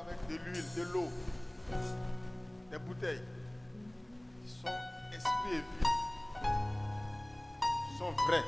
avec de l'huile, de l'eau, des bouteilles qui sont esprit et vie, qui sont vraies.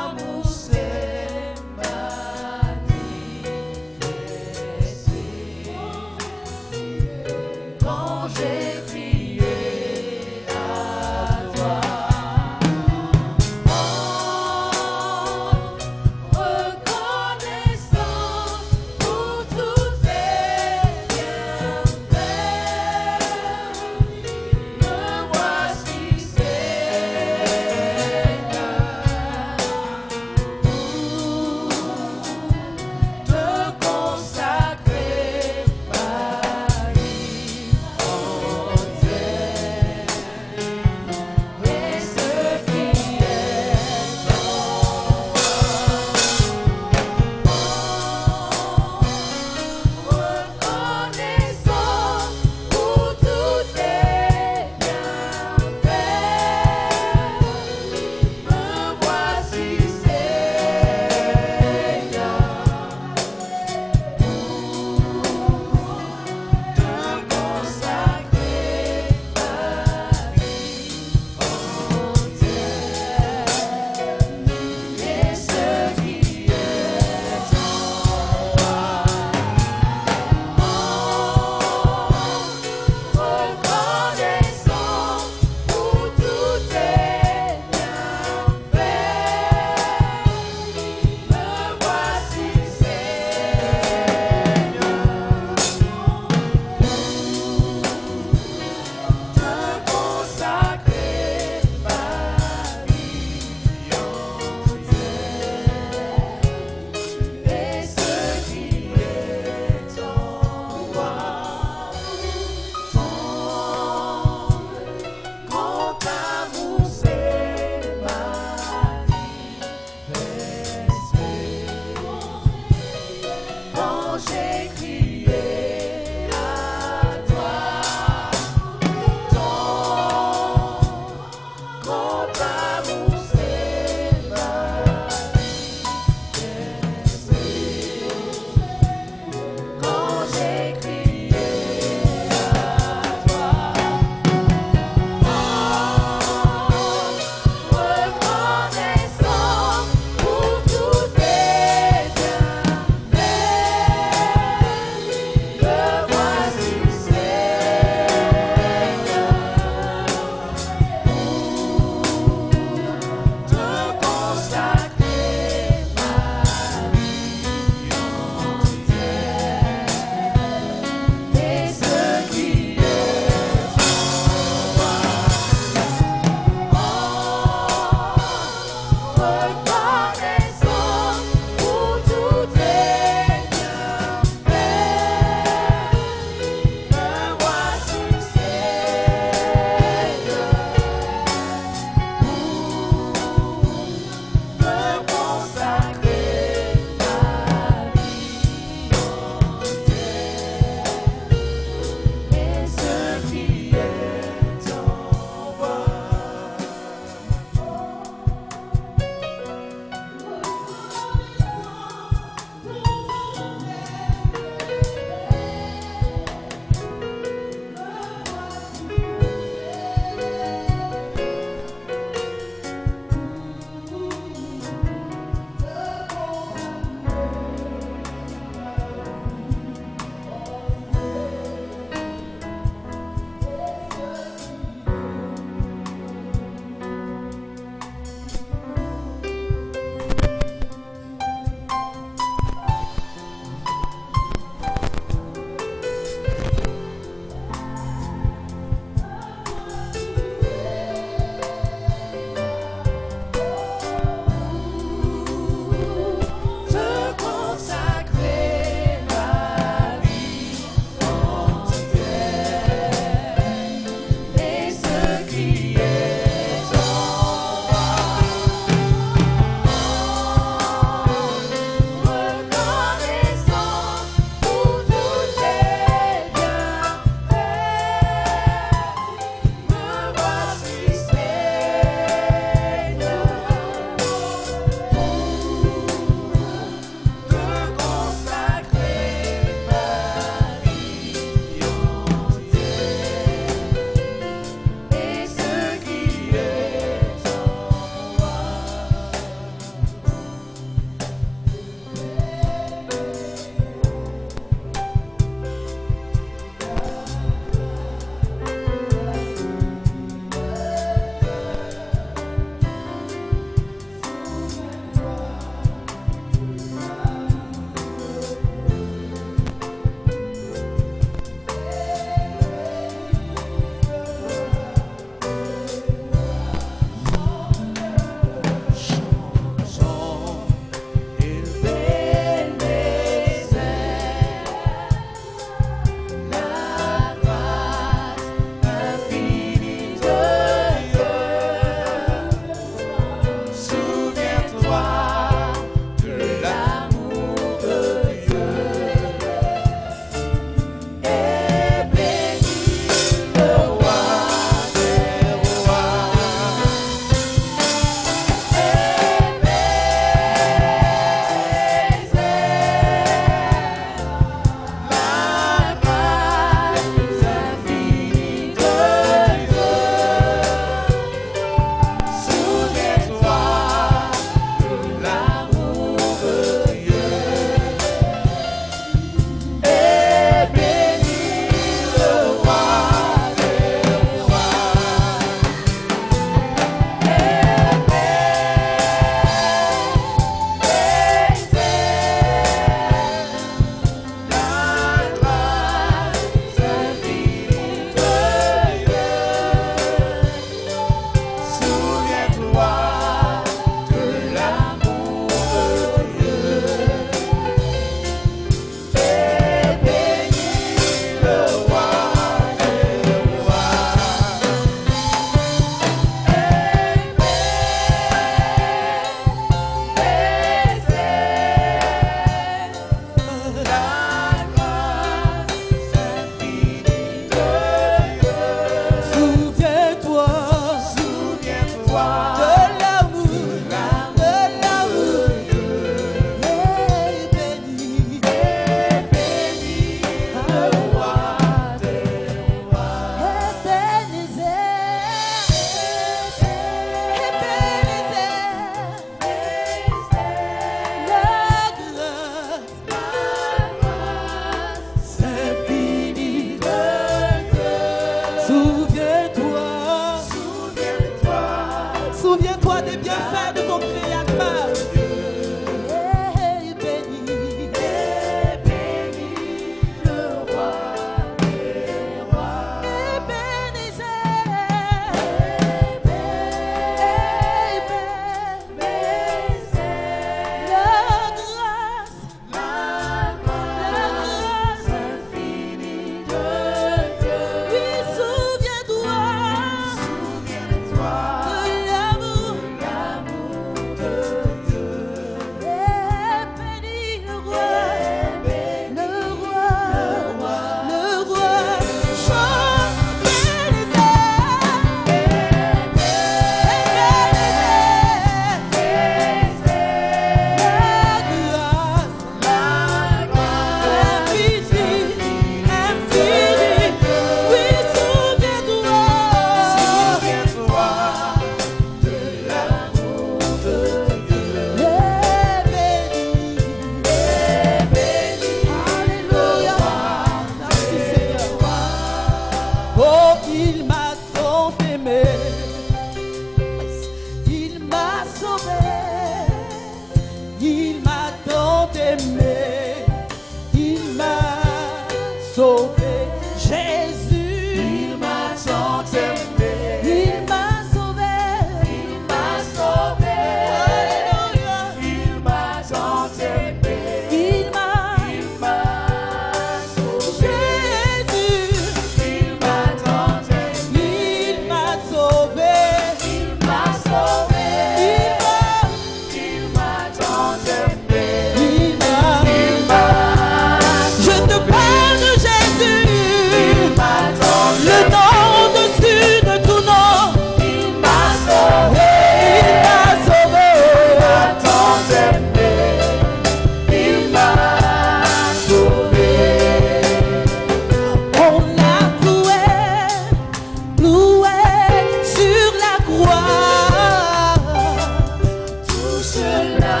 là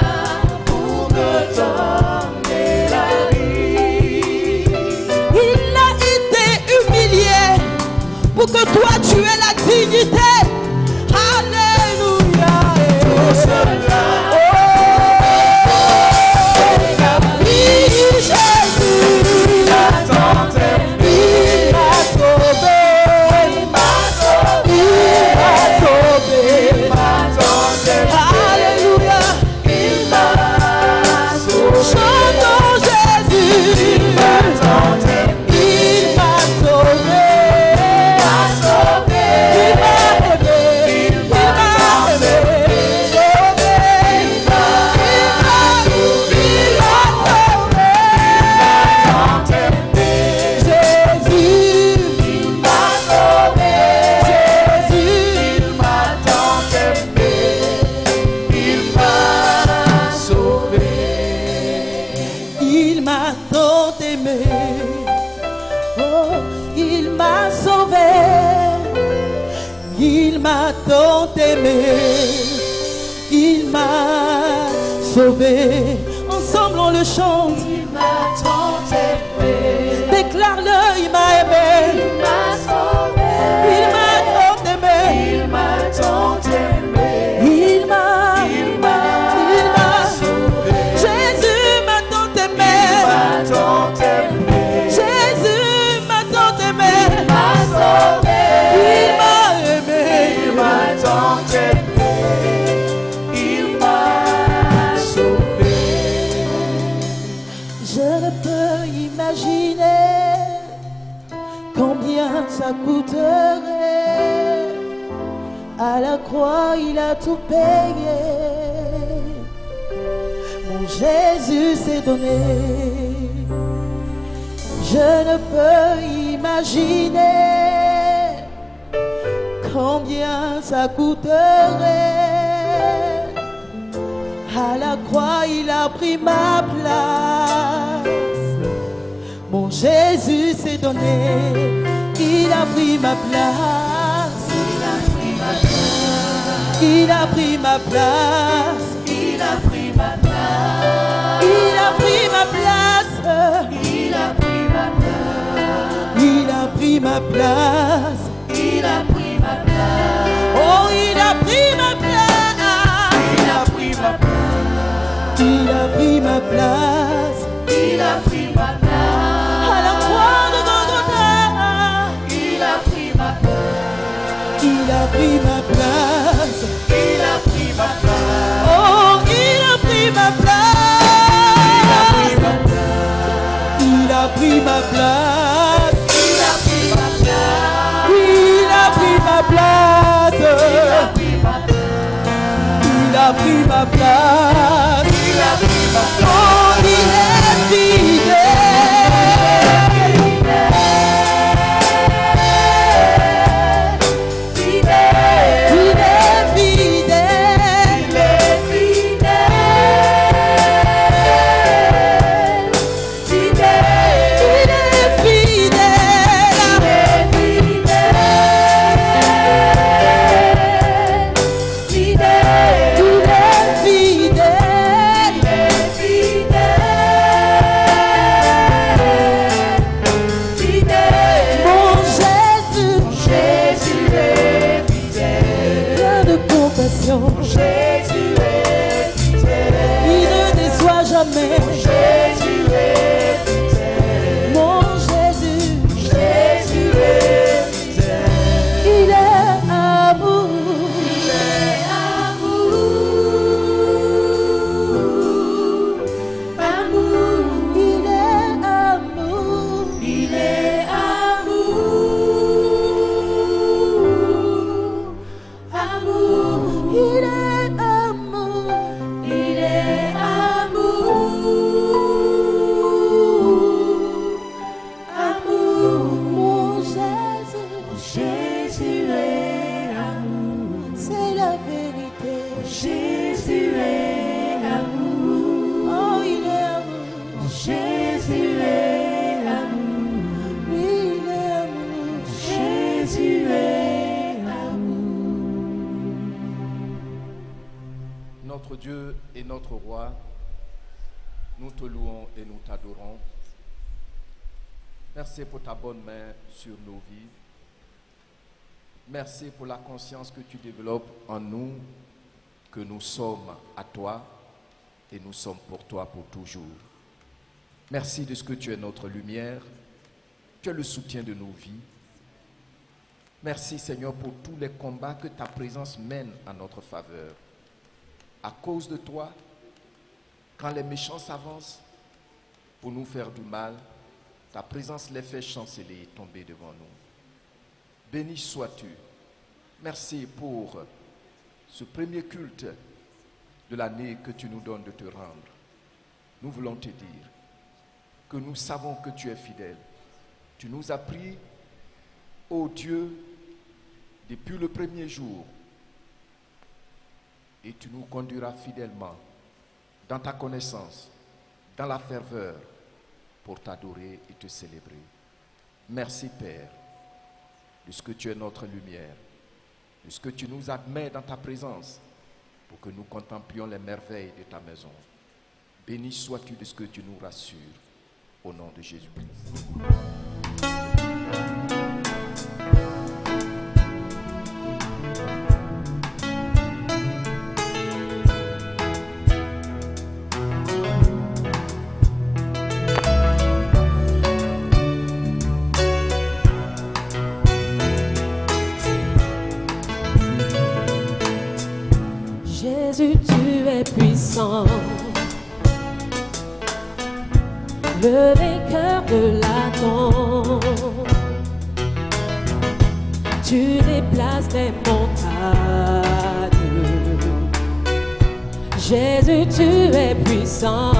pour te donner la vie. Il a été humilié pour que toi tu aies la dignité. Alléluia. Pour cela, Jésus a tant aimé. il m'a sauvé. Il m'a sauvé. Il m'a sauvé. Il m'a tant aimé. Alléluia. Il m'a sauvé. Chantons Jésus. Il m'a tant aimé. Il m'a sauvé. Il m'a sauvé. Il m'a aimé. Il m'a aimé. Sauvé. Il m'a sauvé. Il m'a sauvé. Tant aimé. Jésus. Il m'a sauvé. Jésus. Il m'a tant aimé. Il m'a sauvé. Il m'a tant aimé. Oh, il m'a sauvé. Il m'a tant aimé. Il m'a sauvé. Ensemble on le chante. Il m'a tant aimé. Déclare-le, il m'a aimé. Il m'a sauvé. Il m'a tant aimé. Il m'a tant aimé. Il m'a sauvé. Jésus m'a tant aimé. Il m'a tant aimé. Jésus m'a tant aimé. Il m'a sauvé. Il m'a aimé. Il m'a tant aimé. Il m'a sauvé. Je ne peux imaginer combien ça coûterait. À la croix, il a tout payé. Mon Jésus s'est donné. Je ne peux imaginer combien ça coûterait. À la croix, il a pris ma place. Mon Jésus s'est donné. Il a pris ma place. Il a pris ma place. Il a pris ma place. Il a pris ma place. Il a pris ma place. Il a pris ma place. Il a pris ma place. Oh, il a pris ma place. Il a pris ma place. Il a pris ma place. Il a pris ma place. À la croix de Golgotha. Il a pris ma place. Il a pris ma place. Il a pris ma place. Oh, il a pris ma place. Il a pris ma place. Il a pris ma place. Il a pris ma place. Il a pris ma place. Il a pris ma place. Il a pris ma place. Oh, il est fidèle. Fidèle. Il est fidèle. Il est fidèle. Fidèle. Il est fidèle. Fidèle. Il est fidèle. Mon Jésus, Jésus est fidèle. plein de compassion. Jésus est fidèle. Il ne déçoit jamais. Jésus est fidèle. Mon Jésus, Jésus est fidèle. il est amour. Il est amour. Amour. Il est amour. Il est amour. Amour. Il est amour. Il est amour. notre roi, nous te louons et nous t'adorons. Merci pour ta bonne main sur nos vies. Merci pour la conscience que tu développes en nous, que nous sommes à toi et nous sommes pour toi pour toujours. Merci de ce que tu es notre lumière, tu es le soutien de nos vies. Merci Seigneur pour tous les combats que ta présence mène en notre faveur. À cause de toi, quand les méchants s'avancent pour nous faire du mal, ta présence les fait chanceler et tomber devant nous. Béni sois-tu. Merci pour ce premier culte de l'année que tu nous donnes de te rendre. Nous voulons te dire que nous savons que tu es fidèle. Tu nous as pris, ô Dieu, depuis le premier jour, et tu nous conduiras fidèlement dans ta connaissance, dans la ferveur, pour t'adorer et te célébrer. Merci Père, de ce que tu es notre lumière, de ce que tu nous admets dans ta présence, pour que nous contemplions les merveilles de ta maison. Béni sois-tu de ce que tu nous rassures, au nom de Jésus-Christ. Jésus, tu es puissant, le vainqueur de la tombe. Tu déplaces les montagnes. Jésus, tu es puissant.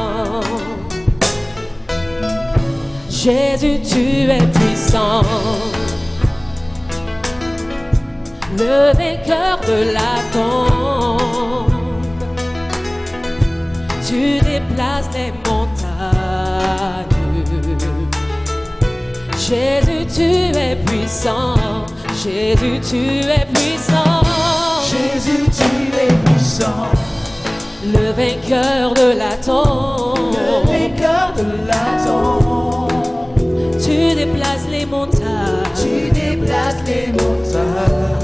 Jésus, tu es puissant, le vainqueur de la tombe. Tu déplaces les montagnes. Jésus, tu es puissant. Jésus, tu es puissant. Jésus, tu es puissant, Le vainqueur de la tombe. le vainqueur de la tombe. Tu déplaces les montagnes. Tu déplaces les montagnes.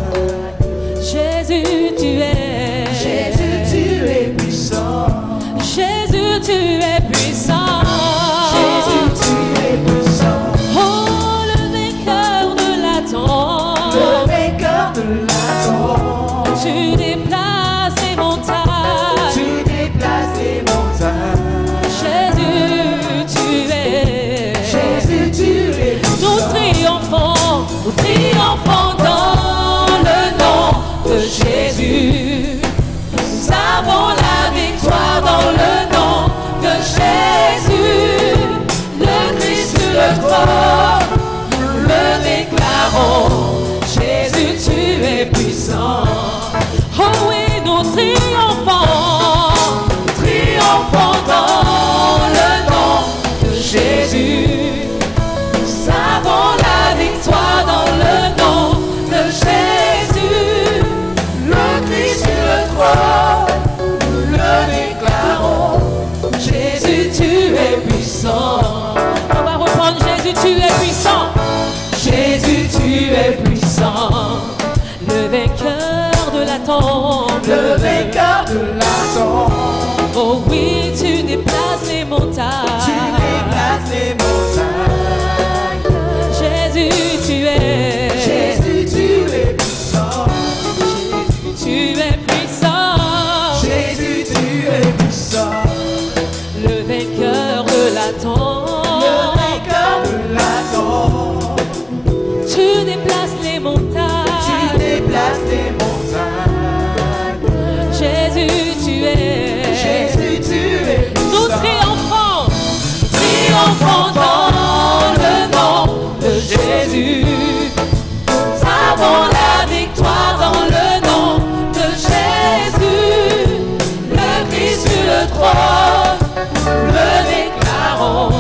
Jésus, tu es. Jésus, tu es puissant. Jésus, tu es puissant. Jésus, tu es puissant, Oh, le vainqueur de la tombe. le vainqueur de la tombe. Tu déplaces les montagnes. Tu déplaces les montagnes. Jésus, tu es. Jésus, tu es Nous puissant. triomphons dans le nom de Jésus. Nous avons la victoire dans le nom de Jésus. Le Christ sur le trône, nous le déclarons. Jésus, tu es puissant. Oh oui, nous triomphons dans le nom de Jésus. Nous avons la victoire dans le nom de Jésus. Le Christ sur le trône, nous le déclarons. Jésus, tu es puissant. On va reprendre. Jésus, tu es puissant. Jésus, tu es puissant. Le vainqueur de la tombe. Le vainqueur de la tombe. Oh oui, tu déplaces les montagnes. Tu déplaces les montagnes. Jésus, tu es. Jésus, tu es puissant. Jésus, tu es puissant. Jésus, tu es puissant. Le vainqueur de la tombe. Le vainqueur de la tombe. Tu déplaces les montagnes. Tu déplaces les montagnes. Jésus, tu es. Jésus, tu es Nous puissant. triomphons dans le nom de Jésus. Nous avons la victoire dans le nom de Jésus. Le Christ sur le trône, nous le déclarons.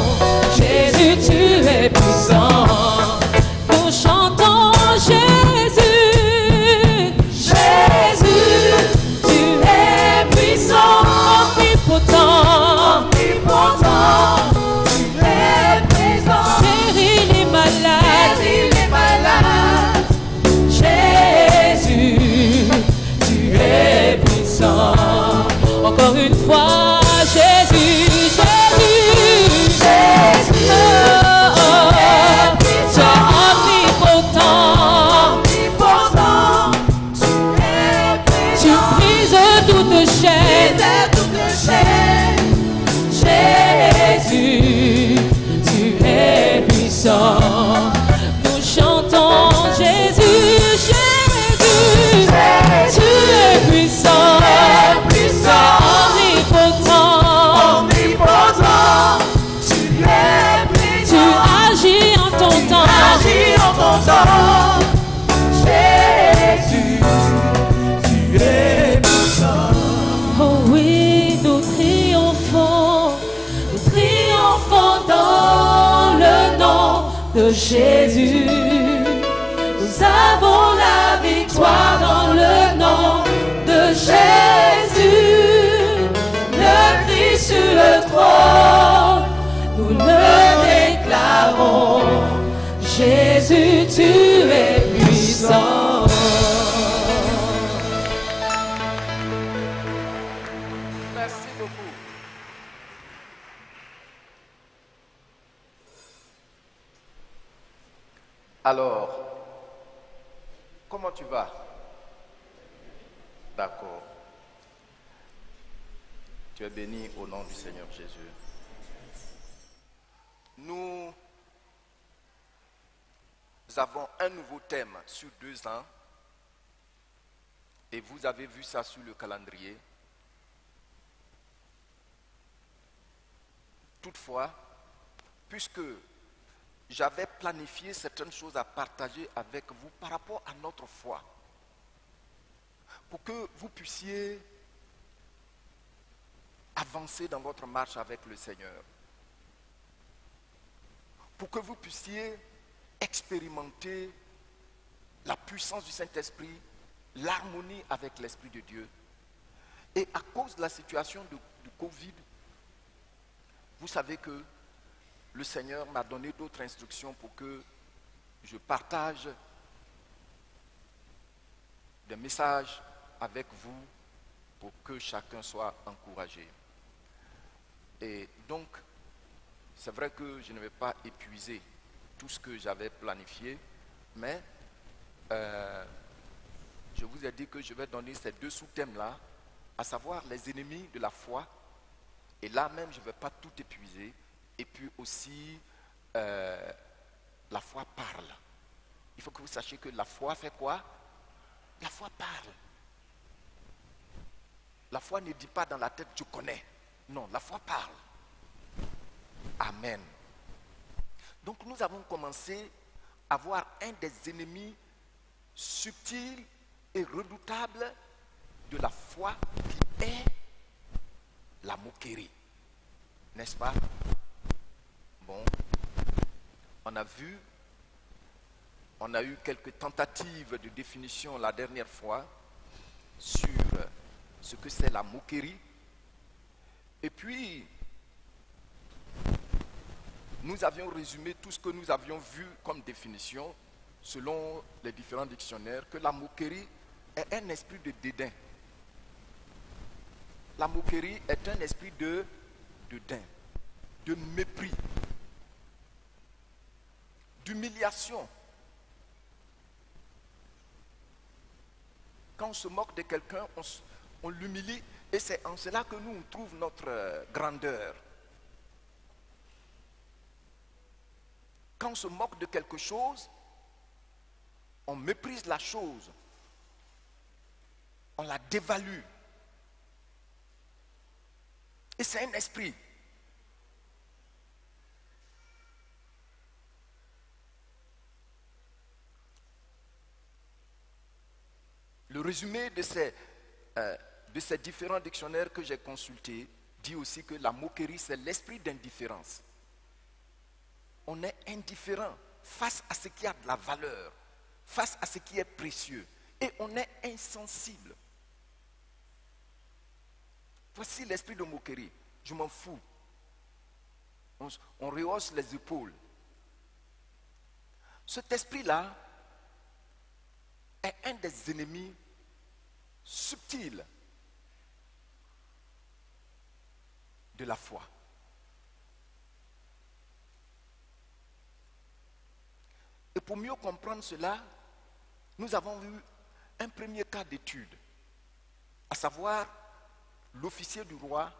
de Jésus. Nous avons la victoire dans le nom de Jésus. Le Christ sur le trône, nous le déclarons. Jésus, tu es puissant. Merci beaucoup. Alors, comment tu vas? D'accord. Tu es béni au nom du Seigneur Jésus. Nous avons un nouveau thème sur 2 ans. Et vous avez vu ça sur le calendrier. Toutefois, puisque j'avais planifié certaines choses à partager avec vous par rapport à notre foi, pour que vous puissiez avancer dans votre marche avec le Seigneur, pour que vous puissiez expérimenter la puissance du Saint-Esprit, l'harmonie avec l'Esprit de Dieu. Et à cause de la situation du Covid, vous savez que le Seigneur m'a donné d'autres instructions pour que je partage des messages avec vous pour que chacun soit encouragé. Et donc, c'est vrai que je ne vais pas épuiser tout ce que j'avais planifié, mais je vous ai dit que je vais donner ces 2 sous-thèmes-là, à savoir les ennemis de la foi. Et là même, je ne vais pas tout épuiser. Et puis aussi, la foi parle. Il faut que vous sachiez que la foi fait quoi? La foi parle. La foi ne dit pas dans la tête, je connais. Non, la foi parle. Amen. Donc nous avons commencé à voir un des ennemis subtils et redoutables de la foi qui est la moquerie. N'est-ce pas? Bon, on a eu quelques tentatives de définition la dernière fois sur ce que c'est la moquerie. Et puis, nous avions résumé tout ce que nous avions vu comme définition, selon les différents dictionnaires, que la moquerie est un esprit de dédain. La moquerie est un esprit de dédain, de mépris, d'humiliation. Quand on se moque de quelqu'un, on l'humilie, et c'est en cela que nous on trouve notre grandeur. Quand on se moque de quelque chose, on méprise la chose, on la dévalue. Et c'est un esprit. Le résumé de ces différents dictionnaires que j'ai consultés dit aussi que la moquerie, c'est l'esprit d'indifférence. On est indifférent face à ce qui a de la valeur, face à ce qui est précieux, et on est insensible. Voici l'esprit de moquerie. Je m'en fous. On rehausse les épaules. Cet esprit-là est un des ennemis subtils de la foi. Et pour mieux comprendre cela, nous avons vu un premier cas d'étude, à savoir l'officier du roi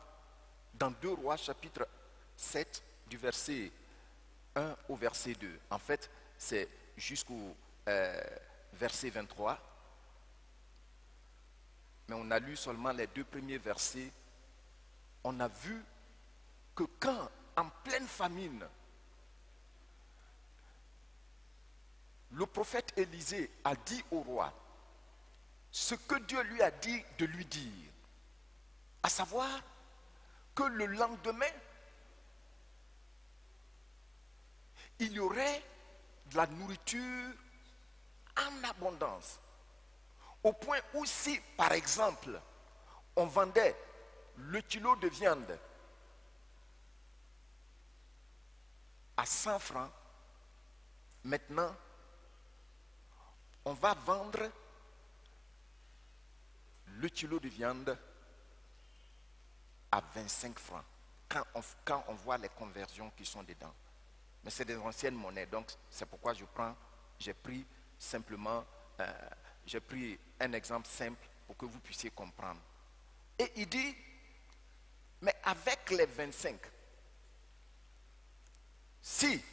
dans 2 Rois chapitre 7 du verset 1 au verset 2. En fait, c'est jusqu'au verset 23. Mais on a lu seulement les 2 premiers versets. On a vu que quand, en pleine famine, le prophète Élisée a dit au roi ce que Dieu lui a dit de lui dire, à savoir que le lendemain, il y aurait de la nourriture en abondance. Au point où si, par exemple, on vendait le kilo de viande à 100 francs, maintenant, on va vendre le kilo de viande à 25 francs quand on voit les conversions qui sont dedans. Mais c'est des anciennes monnaies, donc c'est pourquoi j'ai pris un exemple simple pour que vous puissiez comprendre. Et il dit, mais avec les 25, si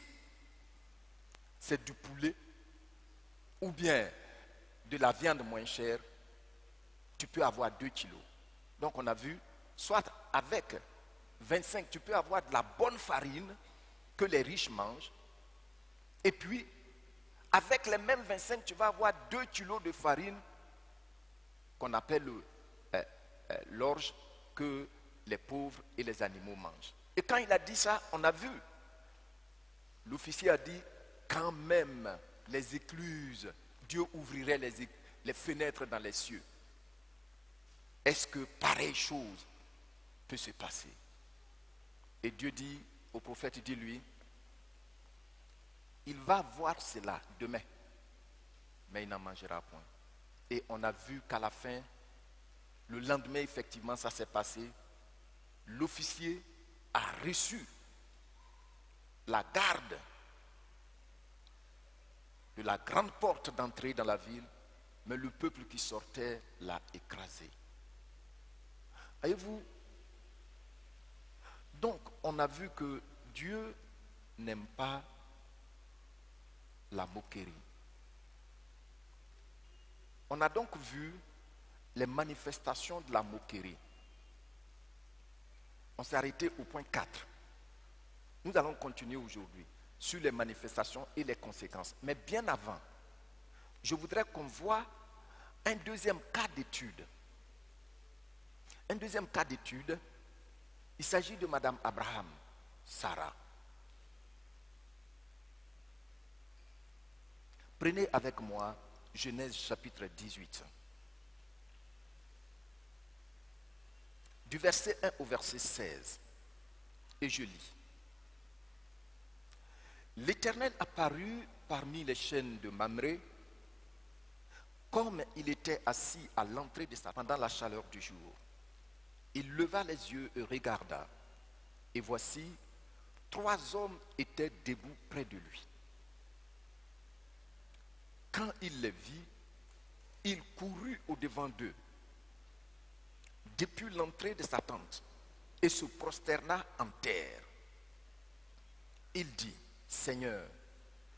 c'est du poulet ou bien de la viande moins chère, tu peux avoir 2 kilos. Donc on a vu, soit avec 25, tu peux avoir de la bonne farine que les riches mangent. Et puis, avec les mêmes 25, tu vas avoir 2 kilos de farine qu'on appelle l'orge que les pauvres et les animaux mangent. Et quand il a dit ça, on a vu. L'officier a dit, quand même les écluses, Dieu ouvrirait les fenêtres dans les cieux. Est-ce que pareille chose peut se passer? Et Dieu dit au prophète, il dit lui, il va voir cela demain, mais il n'en mangera point. Et on a vu qu'à la fin, le lendemain, effectivement, ça s'est passé. L'officier a reçu la garde de la grande porte d'entrée dans la ville, mais le peuple qui sortait l'a écrasé. Voyez-vous? Donc, on a vu que Dieu n'aime pas la moquerie. On a donc vu les manifestations de la moquerie. On s'est arrêté au point 4. Nous allons continuer aujourd'hui sur les manifestations et les conséquences. Mais bien avant, je voudrais qu'on voit un deuxième cas d'étude. Un deuxième cas d'étude, il s'agit de Madame Abraham, Sarah. Prenez avec moi Genèse chapitre 18. Du verset 1 au verset 16. Et je lis. L'Éternel apparut parmi les chênes de Mamré, comme il était assis à l'entrée de sa pendant la chaleur du jour. Il leva les yeux et regarda, et voici, 3 hommes étaient debout près de lui. Quand il les vit, il courut au-devant d'eux, depuis l'entrée de sa tente, et se prosterna en terre. Il dit, Seigneur,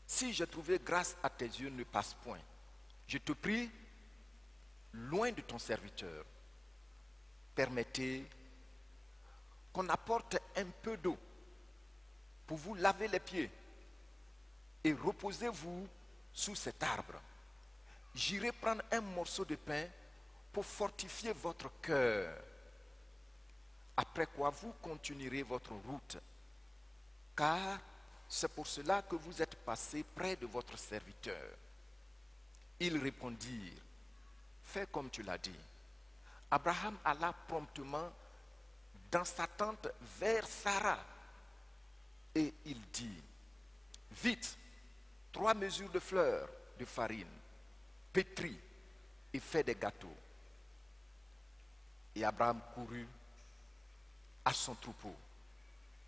si j'ai trouvé grâce à tes yeux, ne passe point. Je te prie, loin de ton serviteur, permettez qu'on apporte un peu d'eau pour vous laver les pieds et reposez-vous sous cet arbre. J'irai prendre un morceau de pain pour fortifier votre cœur. Après quoi vous continuerez votre route, car c'est pour cela que vous êtes passé près de votre serviteur. Ils répondirent, fais comme tu l'as dit. Abraham alla promptement dans sa tente vers Sarah et il dit, vite, 3 mesures de fleurs de farine, pétris et fait des gâteaux. Et Abraham courut à son troupeau,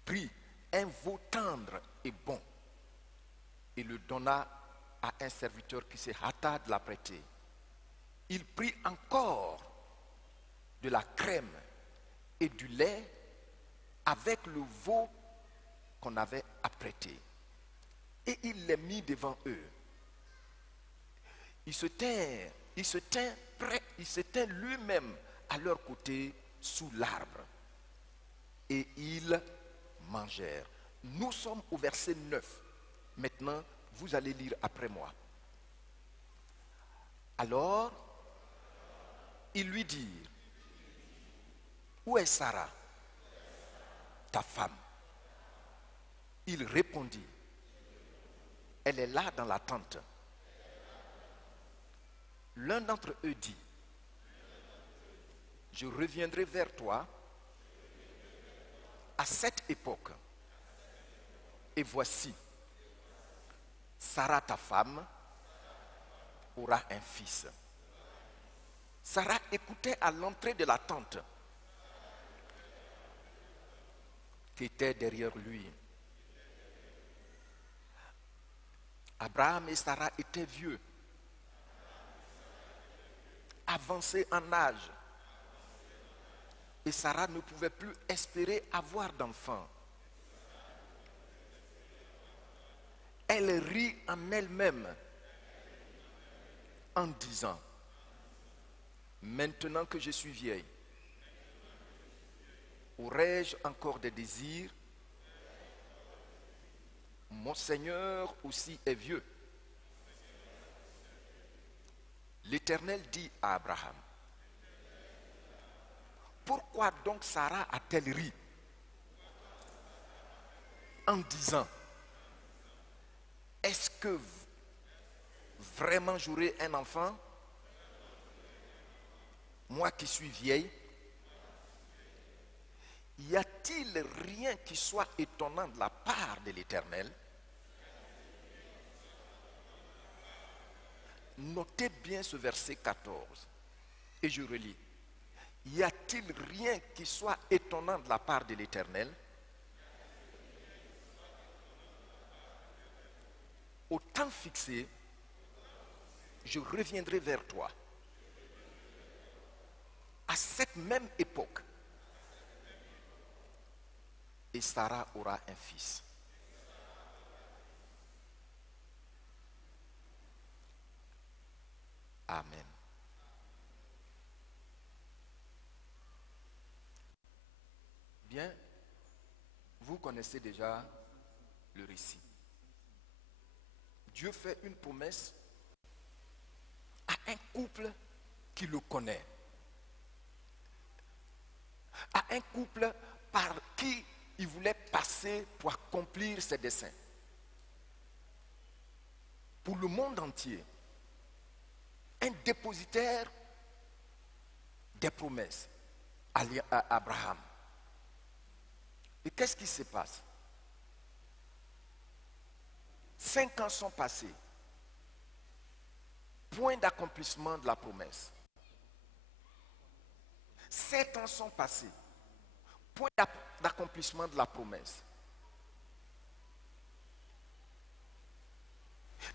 prit un veau tendre et bon et le donna à un serviteur qui se hâta de l'apprêter. Il prit encore de la crème et du lait avec le veau qu'on avait apprêté. Et il les mit devant eux. Il se tint lui-même à leur côté sous l'arbre. Et ils mangèrent. Nous sommes au verset 9. Maintenant, vous allez lire après moi. Alors, ils lui dirent, où est Sarah, ta femme? Il répondit, Elle est là dans la tente. L'un d'entre eux dit, je reviendrai vers toi à cette époque. Et voici, Sarah, ta femme, aura un fils. Sarah écoutait à l'entrée de la tente qui était derrière lui. Abraham et Sarah étaient vieux, avancés en âge. Et Sarah ne pouvait plus espérer avoir d'enfant. Elle rit en elle-même en disant, maintenant que je suis vieille, aurais-je encore des désirs? Mon Seigneur aussi est vieux. L'Éternel dit à Abraham, pourquoi donc Sarah a-t-elle ri en disant, est-ce que vraiment j'aurai un enfant, moi qui suis vieille? Y a-t-il rien qui soit étonnant de la part de l'Éternel? Notez bien ce verset 14 et je relis. Y a-t-il rien qui soit étonnant de la part de l'Éternel? Au temps fixé, je reviendrai vers toi. À cette même époque, et Sarah aura un fils. Amen. Bien, vous connaissez déjà le récit. Dieu fait une promesse à un couple qui le connaît. À un couple par qui il voulait passer pour accomplir ses desseins. Pour le monde entier, un dépositaire des promesses à Abraham. Et qu'est-ce qui se passe? 5 ans sont passés. Point d'accomplissement de la promesse. 7 ans sont passés. Point d'accomplissement de la promesse.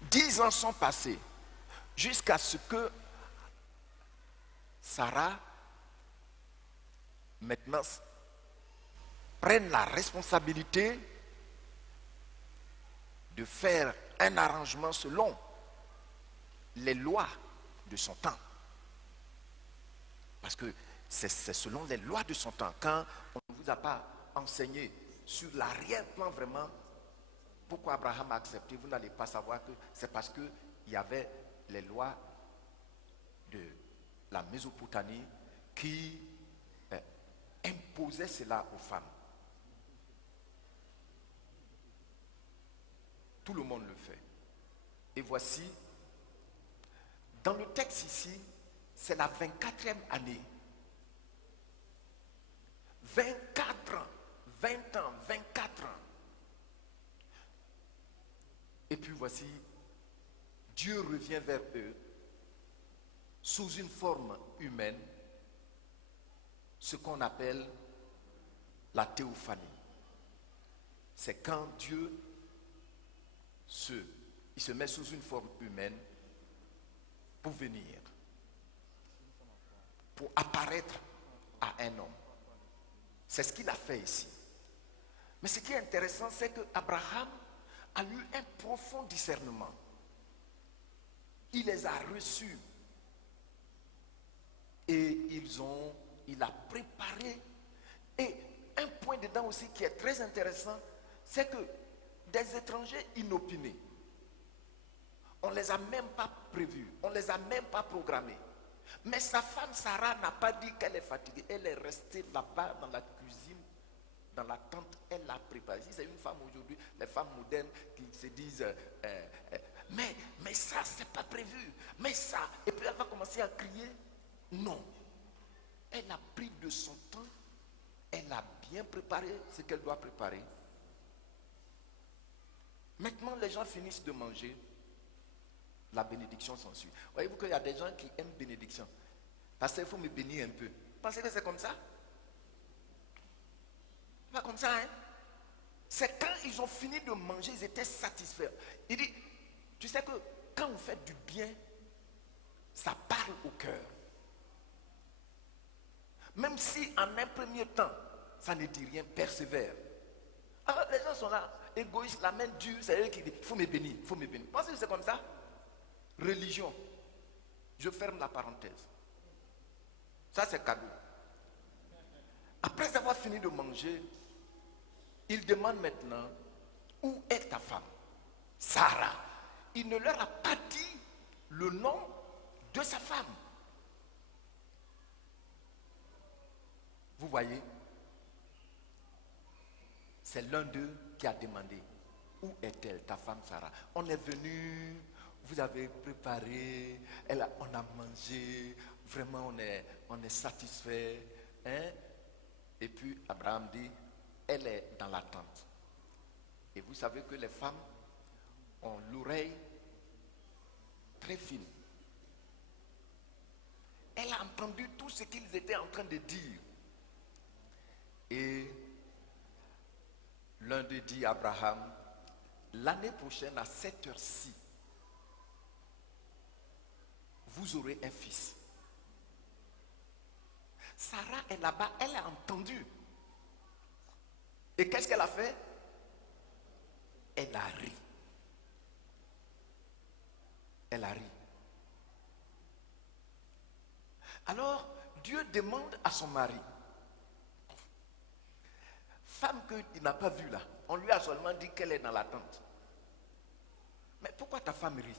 10 ans sont passés jusqu'à ce que Sarah maintenant prenne la responsabilité de faire un arrangement selon les lois de son temps. Parce que c'est selon les lois de son temps. Quand on ne vous a pas enseigné sur l'arrière-plan vraiment, pourquoi Abraham a accepté, vous n'allez pas savoir que c'est parce qu'il y avait les lois de la Mésopotamie qui imposaient cela aux femmes. Tout le monde le fait. Et voici, dans le texte ici, c'est la 24e année. 24 ans, 20 ans, 24 ans. Et puis voici, Dieu revient vers eux sous une forme humaine, ce qu'on appelle la théophanie. C'est quand Dieu il se met sous une forme humaine pour venir, pour apparaître à un homme. C'est ce qu'il a fait ici. Mais ce qui est intéressant, c'est que Abraham a eu un profond discernement. Il les a reçus et il a préparé. Et un point dedans aussi qui est très intéressant, c'est que des étrangers inopinés, on ne les a même pas prévus, on ne les a même pas programmés. Mais sa femme Sarah n'a pas dit qu'elle est fatiguée, elle est restée là-bas dans la cuisine dans la tente, elle a préparé. Si c'est une femme aujourd'hui, les femmes modernes qui se disent mais ça, c'est pas prévu. Mais ça, et puis elle va commencer à crier. Non. Elle a pris de son temps. Elle a bien préparé ce qu'elle doit préparer. Maintenant, les gens finissent de manger. La bénédiction s'ensuit. Voyez-vous qu'il y a des gens qui aiment bénédiction. Parce qu'il faut me bénir un peu. Vous pensez que c'est comme ça? Pas comme ça, hein? C'est quand ils ont fini de manger, ils étaient satisfaits. Il dit, tu sais que quand on fait du bien, ça parle au cœur. Même si en un premier temps, ça ne dit rien, persévère. Alors les gens sont là, égoïstes, la main dure, c'est eux qui disent, il faut me bénir, il faut me bénir. Pensez que c'est comme ça? Religion. Je ferme la parenthèse. Ça c'est cadeau. Après avoir fini de manger, il demande maintenant, où est ta femme? Sarah. Il ne leur a pas dit le nom de sa femme. Vous voyez? C'est l'un d'eux qui a demandé, où est-elle, ta femme Sarah? On est venu, vous avez préparé, on a mangé, vraiment on est satisfait. Hein? Et puis Abraham dit, elle est dans la tente. Et vous savez que les femmes ont l'oreille très fine. Elle a entendu tout ce qu'ils étaient en train de dire. Et l'un d'eux dit à Abraham, l'année prochaine à cette heure-ci, vous aurez un fils. Sarah est là-bas, elle a entendu. Et qu'est-ce qu'elle a fait? Elle a ri. Elle a ri. Alors, Dieu demande à son mari, femme qu'il n'a pas vue là, on lui a seulement dit qu'elle est dans la tente. Mais pourquoi ta femme rit?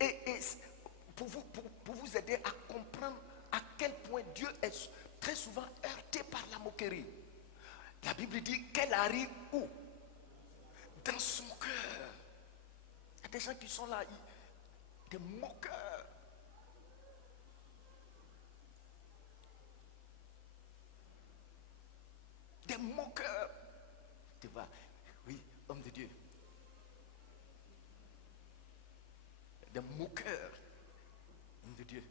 Et pour vous aider à comprendre à quel point Dieu est très souvent heurté par la moquerie. La Bible dit qu'elle a ri où? Dans son cœur. Il y a des gens qui sont là, des moqueurs. Des moqueurs. Tu vois, oui, homme de Dieu. Des moqueurs. Homme de Dieu.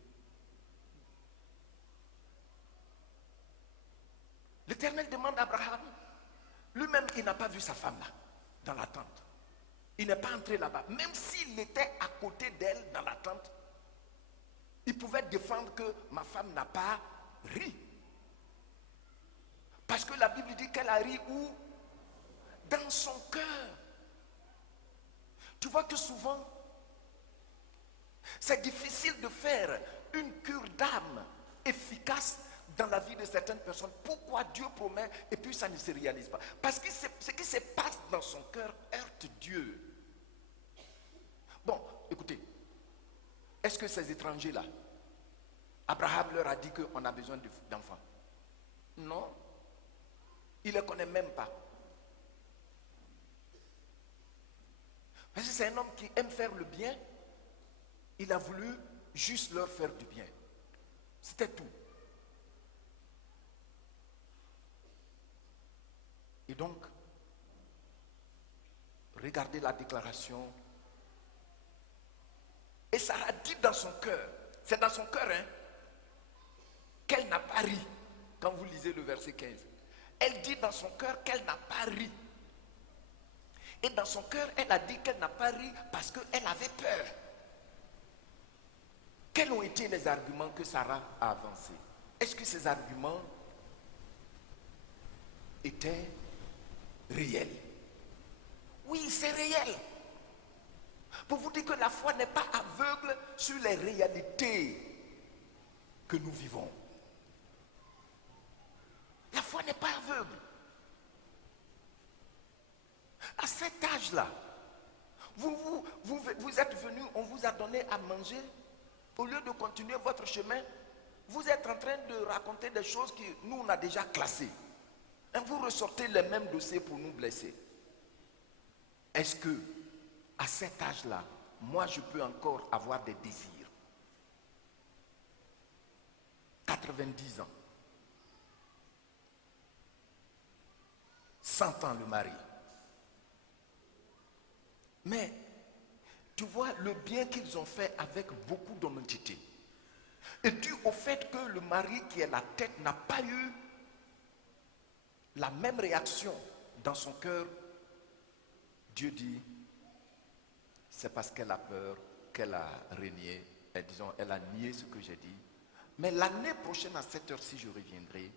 L'Éternel demande à Abraham, lui-même il n'a pas vu sa femme là, dans la tente. Il n'est pas entré là-bas. Même s'il était à côté d'elle dans la tente, il pouvait défendre que ma femme n'a pas ri. Parce que la Bible dit qu'elle a ri où? Dans son cœur. Tu vois que souvent, c'est difficile de faire une cure d'âme efficace dans la vie de certaines personnes. Pourquoi Dieu promet et puis ça ne se réalise pas? Parce que ce qui se passe dans son cœur heurte Dieu. Bon, écoutez, est-ce que ces étrangers-là, Abraham leur a dit qu'on a besoin d'enfants? Non. Il ne les connaît même pas. Parce que c'est un homme qui aime faire le bien. Il a voulu juste leur faire du bien. C'était tout. Et donc, regardez la déclaration. Et Sarah dit dans son cœur, c'est dans son cœur, hein, qu'elle n'a pas ri. Quand vous lisez le verset 15. Elle dit dans son cœur qu'elle n'a pas ri. Et dans son cœur, elle a dit qu'elle n'a pas ri parce qu'elle avait peur. Quels ont été les arguments que Sarah a avancés? Est-ce que ces arguments étaient réels? Oui, c'est réel. Pour vous dire que la foi n'est pas aveugle sur les réalités que nous vivons. La foi n'est pas aveugle. À cet âge-là, vous êtes venu, on vous a donné à manger. Au lieu de continuer votre chemin, vous êtes en train de raconter des choses que nous, on a déjà classées. Et vous ressortez les mêmes dossiers pour nous blesser. Est-ce que, à cet âge-là, moi, je peux encore avoir des désirs? 90 ans. 100 ans le mari. Mais, tu vois le bien qu'ils ont fait avec beaucoup d'honnêteté. Et dû au fait que le mari qui est la tête n'a pas eu la même réaction dans son cœur, Dieu dit, c'est parce qu'elle a peur qu'elle a renié, et disons, elle a nié ce que j'ai dit. Mais l'année prochaine, à cette heure-ci, je reviendrai.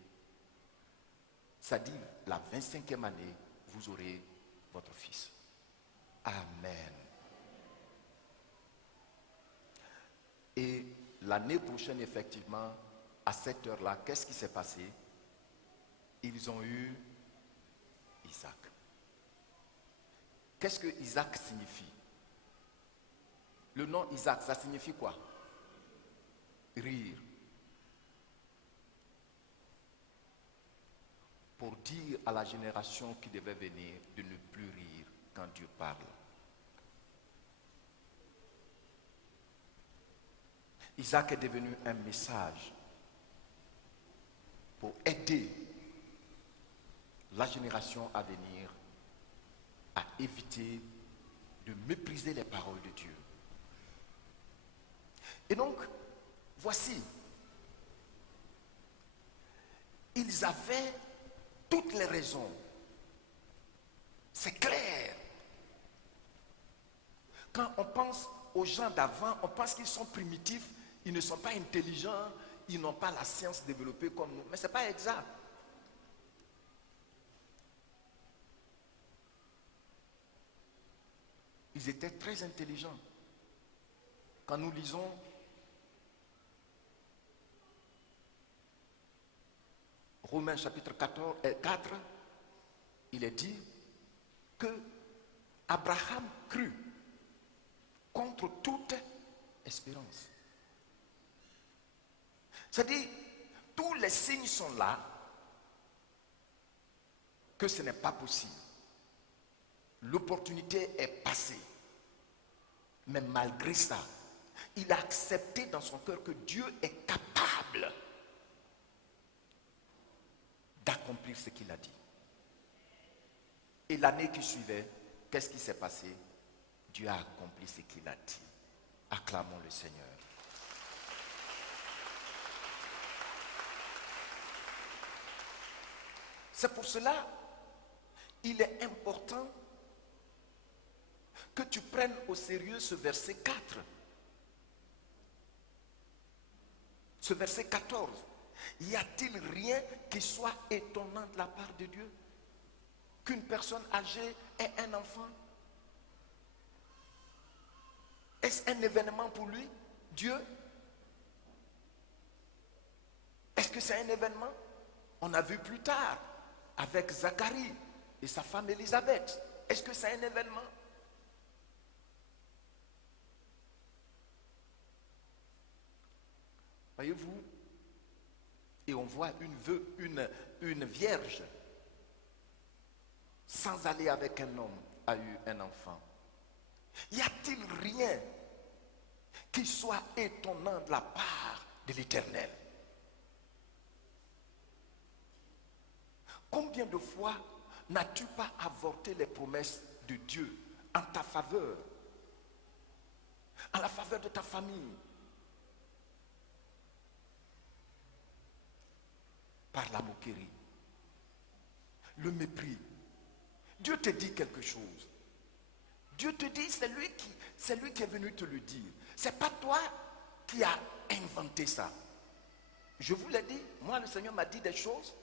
Ça dit, la 25e année, vous aurez votre fils. Amen. Et l'année prochaine, effectivement, à cette heure-là, qu'est-ce qui s'est passé? Ils ont eu Isaac. Qu'est-ce que Isaac signifie? Le nom Isaac, ça signifie quoi? Rire. Pour dire à la génération qui devait venir de ne plus rire quand Dieu parle. Isaac est devenu un message pour aider la génération à venir à éviter de mépriser les paroles de Dieu. Et donc, voici, ils avaient toutes les raisons. C'est clair. Quand on pense aux gens d'avant, on pense qu'ils sont primitifs, ils ne sont pas intelligents, ils n'ont pas la science développée comme nous. Mais ce n'est pas exact. Ils étaient très intelligents. Quand nous lisons Romains chapitre 4, il est dit que Abraham crut contre toute espérance. C'est-à-dire, tous les signes sont là que ce n'est pas possible. L'opportunité est passée. Mais malgré ça, il a accepté dans son cœur que Dieu est capable d'accomplir ce qu'il a dit. Et l'année qui suivait, qu'est-ce qui s'est passé? Dieu a accompli ce qu'il a dit. Acclamons le Seigneur. C'est pour cela, il est important que tu prennes au sérieux ce verset 4. Ce verset 14. Y a-t-il rien qui soit étonnant de la part de Dieu? Qu'une personne âgée ait un enfant? Est-ce un événement pour lui, Dieu? Est-ce que c'est un événement? On a vu plus tard avec Zacharie et sa femme Élisabeth. Est-ce que c'est un événement? Voyez-vous? Et on voit une vierge, sans aller avec un homme, a eu un enfant. Y a-t-il rien qui soit étonnant de la part de l'Éternel? Combien de fois n'as-tu pas avorté les promesses de Dieu en ta faveur, en la faveur de ta famille, par la moquerie, le mépris? Dieu te dit quelque chose. Dieu te dit, c'est lui qui est venu te le dire. C'est pas toi qui as inventé ça. Je vous l'ai dit, moi le Seigneur m'a dit des choses.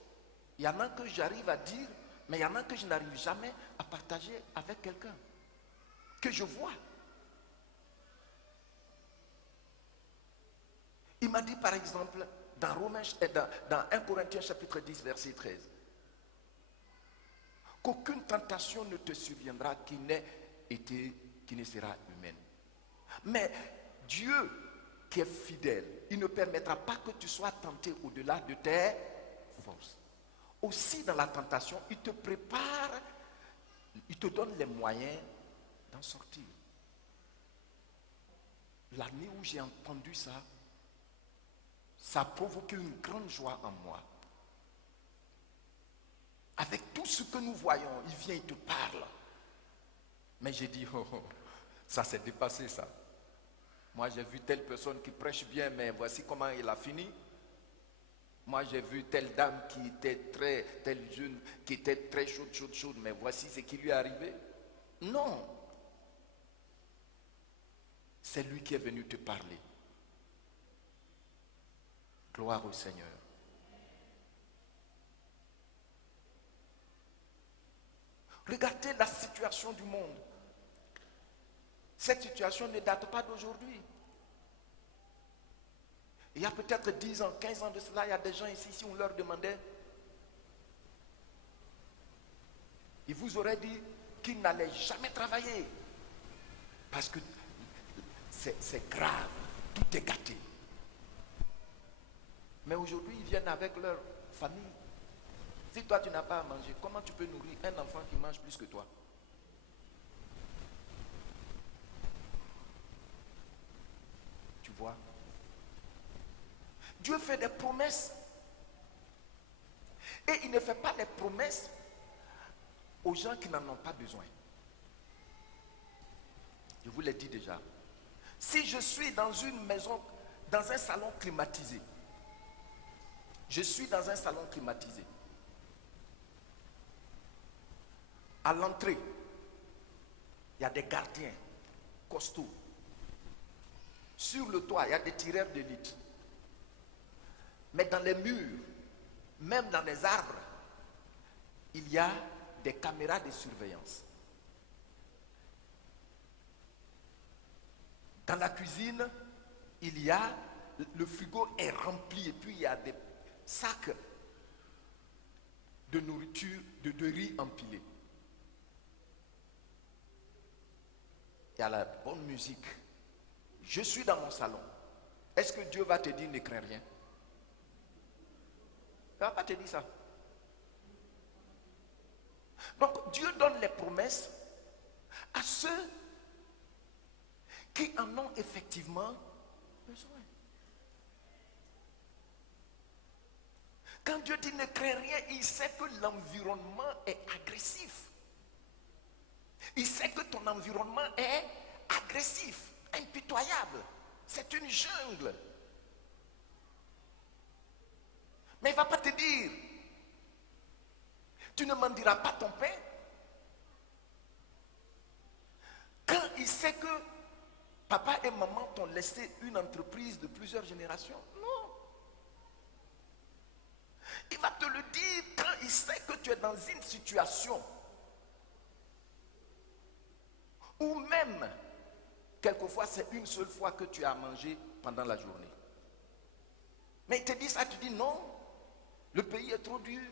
Il y en a que j'arrive à dire, mais il y en a que je n'arrive jamais à partager avec quelqu'un que je vois. Il m'a dit par exemple dans dans 1 Corinthiens chapitre 10 verset 13 qu'aucune tentation ne te surviendra qui ne sera humaine. Mais Dieu qui est fidèle. Il ne permettra pas que tu sois tenté au-delà de tes forces. Aussi dans la tentation, il te prépare, il te donne les moyens d'en sortir. L'année où j'ai entendu ça, ça a provoqué une grande joie en moi. Avec tout ce que nous voyons, il vient, il te parle. Mais j'ai dit, oh, oh, ça s'est dépassé ça. Moi j'ai vu telle personne qui prêche bien, mais voici comment il a fini. Moi j'ai vu telle dame qui était telle jeune, qui était très chaude, mais voici ce qui lui est arrivé. Non. C'est lui qui est venu te parler. Gloire au Seigneur. Regardez la situation du monde. Cette situation ne date pas d'aujourd'hui. Il y a peut-être 10 ans, 15 ans de cela, il y a des gens ici, si on leur demandait, ils vous auraient dit qu'ils n'allaient jamais travailler. Parce que c'est grave, tout est gâté. Mais aujourd'hui, ils viennent avec leur famille. Si toi, tu n'as pas à manger, comment tu peux nourrir un enfant qui mange plus que toi? Tu vois? Dieu fait des promesses. Et il ne fait pas les promesses aux gens qui n'en ont pas besoin. Je vous l'ai dit déjà. Si je suis dans une maison, dans un salon climatisé, je suis dans un salon climatisé. À l'entrée, il y a des gardiens costauds. Sur le toit, il y a des tireurs d'élite. Mais dans les murs, même dans les arbres, il y a des caméras de surveillance. Dans la cuisine, le frigo est rempli et puis il y a des sacs de nourriture, de riz empilés. Il y a la bonne musique. Je suis dans mon salon. Est-ce que Dieu va te dire ne crains rien? Il ne va pas te dire ça. Donc Dieu donne les promesses à ceux qui en ont effectivement besoin. Quand Dieu dit ne crains rien, il sait que l'environnement est agressif. Il sait que ton environnement est agressif, impitoyable. C'est une jungle. Mais il ne va pas te dire, tu ne m'en diras pas ton pain. Quand il sait que papa et maman t'ont laissé une entreprise de plusieurs générations, non. Il va te le dire quand il sait que tu es dans une situation où même, quelquefois, c'est une seule fois que tu as mangé pendant la journée. Mais il te dit ça, tu dis non, le pays est trop dur.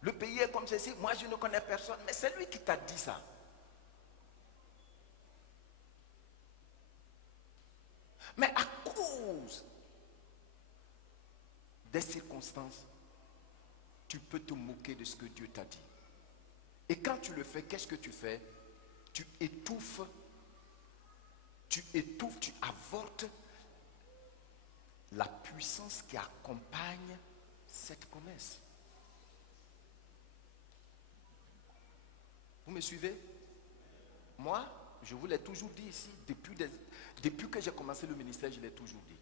Le pays est comme ceci, moi je ne connais personne, mais c'est lui qui t'a dit ça. Mais à cause des circonstances, tu peux te moquer de ce que Dieu t'a dit. Et quand tu le fais, qu'est-ce que tu fais? Tu étouffes, tu avortes la puissance qui accompagne cette promesse. Vous me suivez? Moi, je vous l'ai toujours dit ici, depuis que j'ai commencé le ministère, je l'ai toujours dit.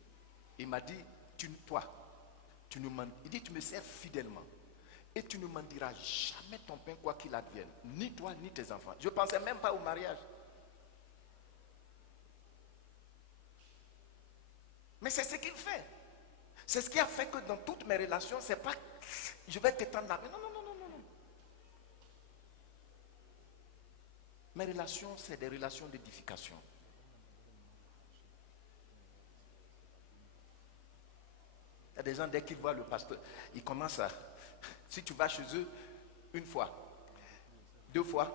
Il m'a dit, il dit, tu me sers fidèlement. Et tu ne m'en diras jamais ton pain, quoi qu'il advienne. Ni toi, ni tes enfants. Je ne pensais même pas au mariage. Mais c'est ce qu'il fait. C'est ce qui a fait que dans toutes mes relations, c'est pas je vais t'étendre la main. Non, non, non, non, non. Mes relations, c'est des relations d'édification. Il y a des gens, dès qu'ils voient le pasteur, ils commencent à... Si tu vas chez eux, une fois, 2 fois,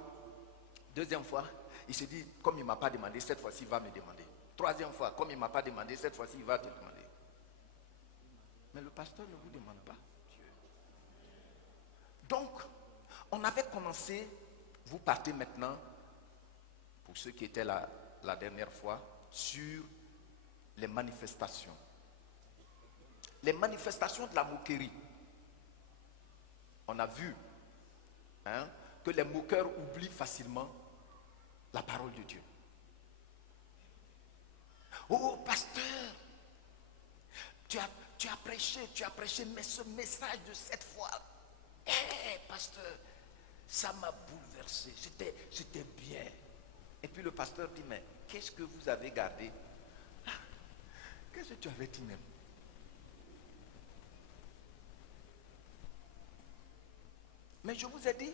deuxième fois, il se dit, comme il ne m'a pas demandé, cette fois-ci, il va me demander. Troisième fois, comme il ne m'a pas demandé, cette fois-ci, il va te demander. Mais le pasteur ne vous demande pas. Donc, on avait commencé, vous partez maintenant, pour ceux qui étaient là la dernière fois, sur les manifestations. Les manifestations de la moquerie. On a vu que les moqueurs oublient facilement la parole de Dieu. Oh, pasteur, tu as prêché, mais ce message de cette fois, pasteur, ça m'a bouleversé, c'était bien. Et puis le pasteur dit, mais qu'est-ce que vous avez gardé? Qu'est-ce que tu avais dit même? Mais je vous ai dit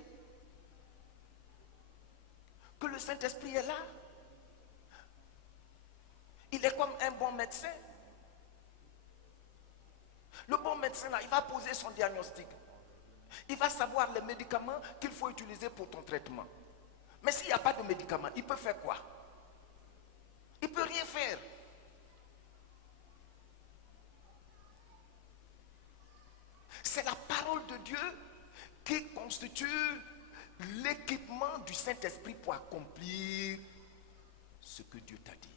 que le Saint-Esprit est là. Il est comme un bon médecin. Le bon médecin là, il va poser son diagnostic. Il va savoir les médicaments qu'il faut utiliser pour ton traitement. Mais s'il n'y a pas de médicaments, il peut faire quoi? Il ne peut rien faire. C'est la parole de Dieu qui constitue l'équipement du Saint-Esprit pour accomplir ce que Dieu t'a dit.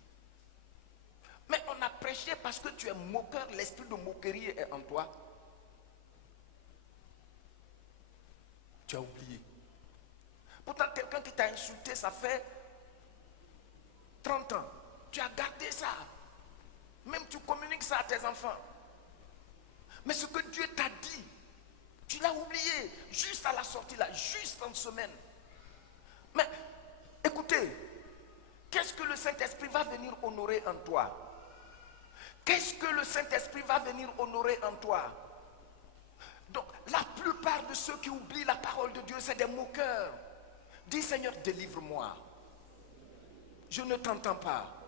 Mais on a prêché parce que tu es moqueur, l'esprit de moquerie est en toi. Tu as oublié. Pourtant, quelqu'un qui t'a insulté, ça fait 30 ans. Tu as gardé ça. Même tu communiques ça à tes enfants. Mais ce que Dieu t'a dit, tu l'as oublié. Juste à la sortie là, juste en semaine. Mais écoutez, qu'est-ce que le Saint-Esprit va venir honorer en toi? Qu'est-ce que le Saint-Esprit va venir honorer en toi? Donc, la plupart de ceux qui oublient la parole de Dieu, c'est des moqueurs. Dis, Seigneur, délivre-moi. Je ne t'entends pas.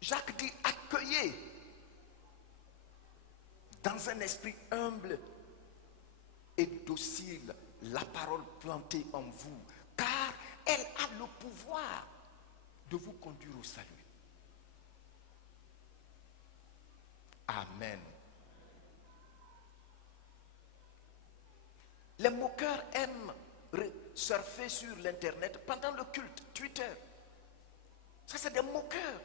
Jacques dit, accueillez dans un esprit humble et docile la parole plantée en vous, car elle a le pouvoir de vous conduire au salut. Amen. Les moqueurs aiment surfer sur l'internet pendant le culte, Twitter. Ça, c'est des moqueurs.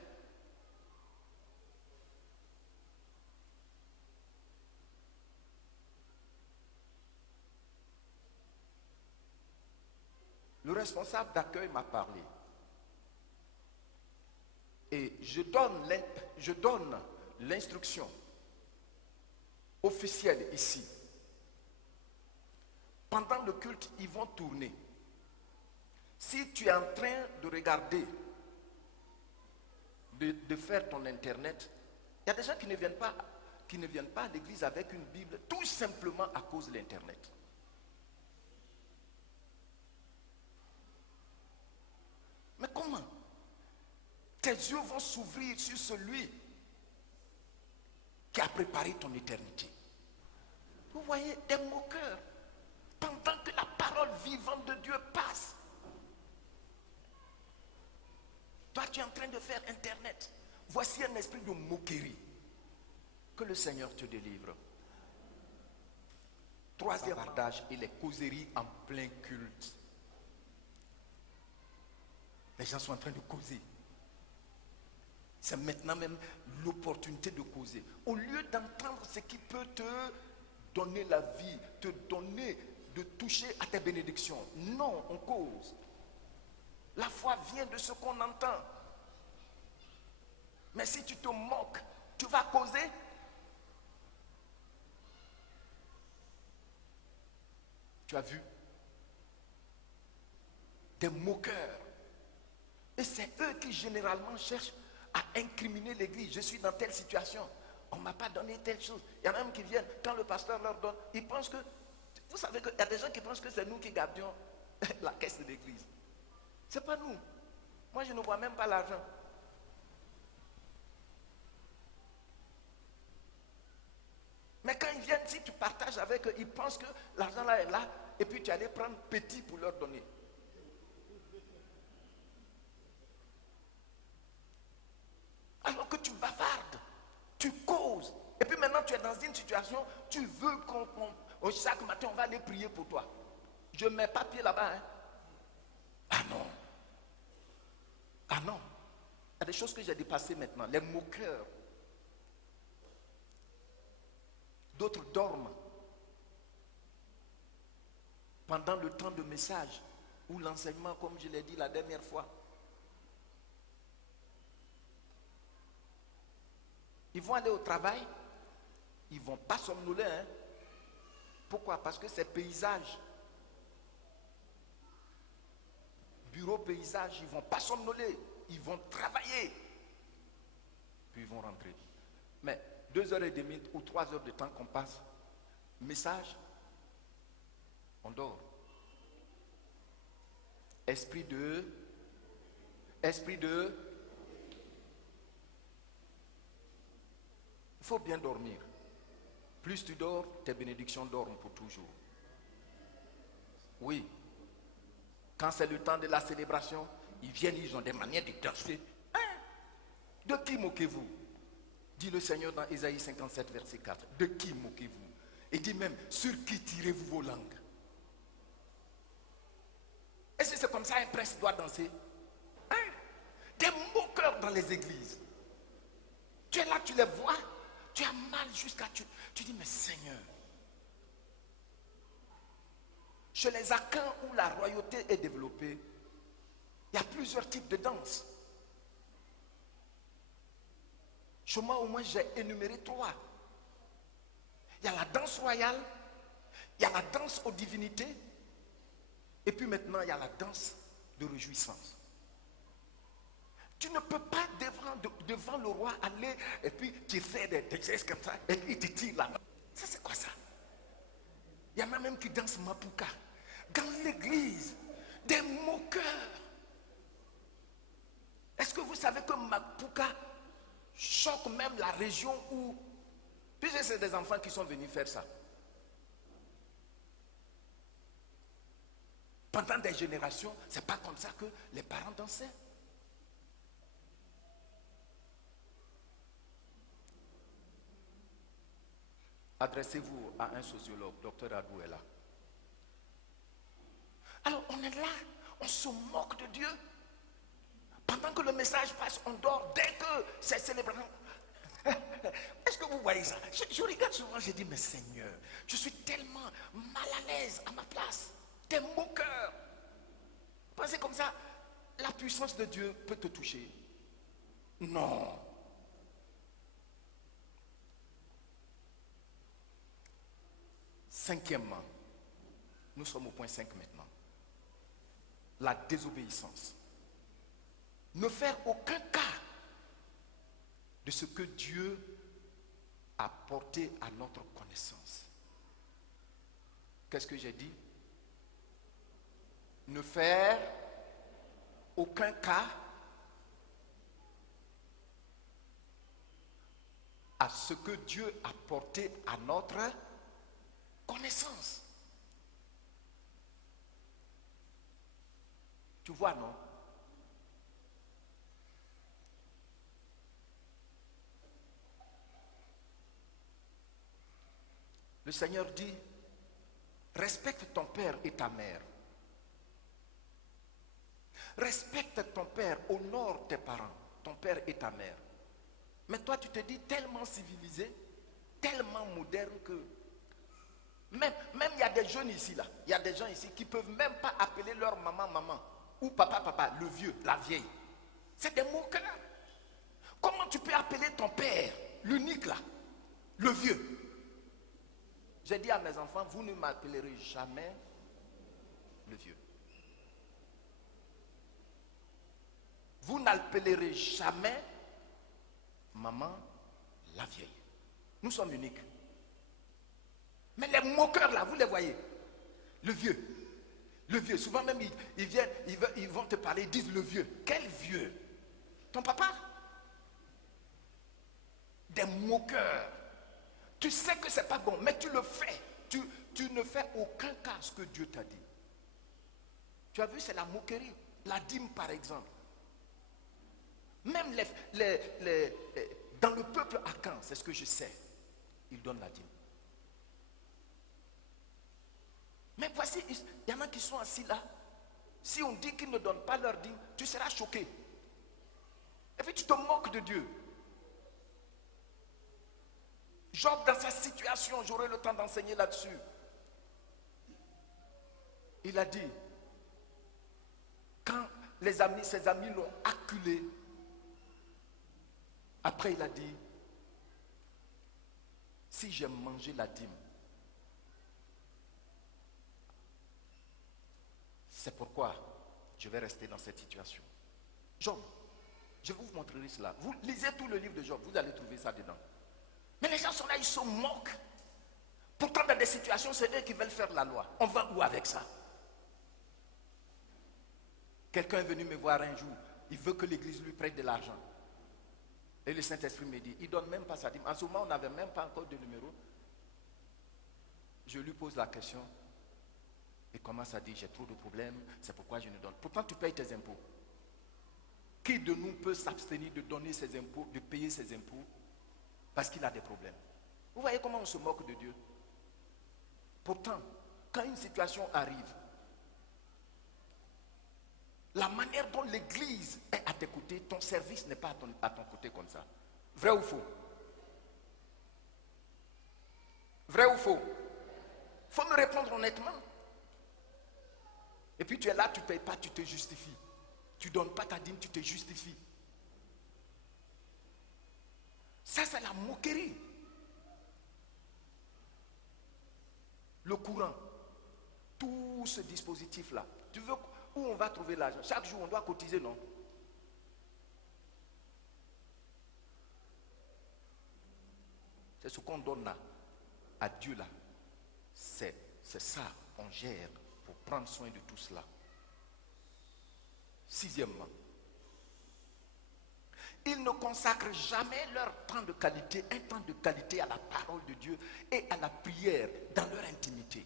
Le responsable d'accueil m'a parlé. Et je donne l'instruction officielle ici. Pendant le culte, ils vont tourner. Si tu es en train de regarder, de faire ton internet, il y a des gens qui ne viennent pas à l'église avec une Bible, tout simplement à cause de l'internet. Mais comment? Tes yeux vont s'ouvrir sur celui qui a préparé ton éternité. Vous voyez, des moqueurs, pendant que la parole vivante de Dieu passe. Toi, tu es en train de faire internet. Voici un esprit de moquerie. Que le Seigneur te délivre. Troisième bavardage et les causeries en plein culte. Les gens sont en train de causer. C'est maintenant même l'opportunité de causer. Au lieu d'entendre ce qui peut te donner la vie, te donner de toucher à tes bénédictions. Non, on cause. La foi vient de ce qu'on entend. Mais si tu te moques, tu vas causer. Tu as vu? Des moqueurs. Et c'est eux qui généralement cherchent à incriminer l'église. Je suis dans telle situation. On ne m'a pas donné telle chose. Il y en a même qui viennent, quand le pasteur leur donne, ils pensent que, vous savez qu'il y a des gens qui pensent que c'est nous qui gardions la caisse de l'église. Ce n'est pas nous. Moi, je ne vois même pas l'argent. marches avec eux, ils pensent que l'argent là est là, et puis tu allais prendre petit pour leur donner. Alors que tu bavardes, tu causes. Et puis maintenant tu es dans une situation, tu veux chaque matin on va aller prier pour toi. Je ne mets pas pied là-bas. Hein. Ah non. Ah non. Il y a des choses que j'ai dépassées maintenant. Les moqueurs. D'autres dorment. Pendant le temps de message ou l'enseignement, comme je l'ai dit la dernière fois. Ils vont aller au travail, ils ne vont pas somnoler. Hein? Pourquoi? Parce que c'est paysage. Bureau paysage, ils ne vont pas somnoler, ils vont travailler. Puis ils vont rentrer. Mais 2h30 ou 3 heures de temps qu'on passe, message, on dort. Esprit de... Il faut bien dormir. Plus tu dors, tes bénédictions dorment pour toujours. Oui. Quand c'est le temps de la célébration, ils viennent, ils ont des manières de danser. Hein? De qui moquez-vous? Dit le Seigneur dans Ésaïe 57, verset 4. De qui moquez-vous? Et dit même, sur qui tirez-vous vos langues? Est-ce que c'est comme ça un prince doit danser? Hein? Des moqueurs dans les églises. Tu es là, tu les vois. Tu as mal jusqu'à... Tu dis, mais Seigneur, chez les Akans où la royauté est développée, il y a plusieurs types de danse. Chez moi, au moins, j'ai énuméré 3. Il y a la danse royale, il y a la danse aux divinités, et puis maintenant, il y a la danse de réjouissance. Tu ne peux pas devant le roi aller et puis tu fais des gestes comme ça et puis tu tires la main. Ça c'est quoi ça? Il y en a même qui dansent Mapuka. Dans l'église, des moqueurs. Est-ce que vous savez que Mapuka choque même la région où... Puisque c'est des enfants qui sont venus faire ça. Pendant des générations, c'est pas comme ça que les parents dansaient. Adressez-vous à un sociologue, Dr Adou est là. Alors on est là, on se moque de Dieu. Pendant que le message passe, on dort. Dès que c'est célébré. Est-ce que vous voyez ça? Je regarde souvent, je dis, mais Seigneur, je suis tellement mal à l'aise à ma place. Des moqueurs. Pensez comme ça, la puissance de Dieu peut te toucher. Non. Cinquièmement, nous sommes au point 5 maintenant. La désobéissance. Ne faire aucun cas de ce que Dieu a porté à notre connaissance. Qu'est-ce que j'ai dit? Ne faire aucun cas à ce que Dieu a porté à notre connaissance. Tu vois, non? Le Seigneur dit, respecte ton père et ta mère. Respecte ton père, honore tes parents, ton père et ta mère. Mais toi, tu te dis tellement civilisé, tellement moderne que... Même il y a des jeunes ici, là. Il y a des gens ici qui ne peuvent même pas appeler leur maman, maman. Ou papa, papa, le vieux, la vieille. C'est des moqueurs. Comment tu peux appeler ton père, l'unique là, le vieux? J'ai dit à mes enfants, vous ne m'appellerez jamais le vieux. Vous n'appellerez jamais maman la vieille. Nous sommes uniques. Mais les moqueurs là, vous les voyez. Le vieux. Le vieux. Souvent même ils viennent, ils vont te parler, ils disent le vieux. Quel vieux? Ton papa? Des moqueurs. Tu sais que c'est pas bon, mais tu le fais. tu ne fais aucun cas à ce que Dieu t'a dit. Tu as vu, c'est la moquerie. La dîme, par exemple. Même dans le peuple Akan, c'est ce que je sais, ils donnent la dîme. Mais voici, il y en a qui sont assis là. Si on dit qu'ils ne donnent pas leur dîme, tu seras choqué. Et puis tu te moques de Dieu. Job, dans sa situation, j'aurai le temps d'enseigner là-dessus. Il a dit, quand ses amis l'ont acculé, après il a dit, si j'ai mangé la dîme, c'est pourquoi je vais rester dans cette situation. Job, je vous montrerai cela. Vous lisez tout le livre de Job, vous allez trouver ça dedans. Mais les gens sont là, ils se moquent. Pourtant, dans des situations, c'est eux qui veulent faire la loi. On va où avec ça? Quelqu'un est venu me voir un jour, il veut que l'église lui prête de l'argent. Et le Saint-Esprit me dit, il ne donne même pas sa dîme. En ce moment, on n'avait même pas encore de numéro. Je lui pose la question. Il commence à dire, j'ai trop de problèmes, c'est pourquoi je ne donne. Pourtant, tu payes tes impôts. Qui de nous peut s'abstenir de donner ses impôts, de payer ses impôts, parce qu'il a des problèmes? Vous voyez comment on se moque de Dieu? Pourtant, quand une situation arrive, la manière dont l'église est à tes côtés, ton service n'est pas à ton côté comme ça. Vrai ou faux? Vrai ou faux? Il faut me répondre honnêtement. Et puis tu es là, tu ne payes pas, tu te justifies. Tu ne donnes pas ta dîme, tu te justifies. Ça, c'est la moquerie. Le courant, tout ce dispositif-là, tu veux où on va trouver l'argent? Chaque jour, on doit cotiser, non? C'est ce qu'on donne là, à Dieu là. C'est ça, on gère pour prendre soin de tout cela. Sixièmement, ils ne consacrent jamais leur temps de qualité, un temps de qualité à la parole de Dieu et à la prière dans leur intimité.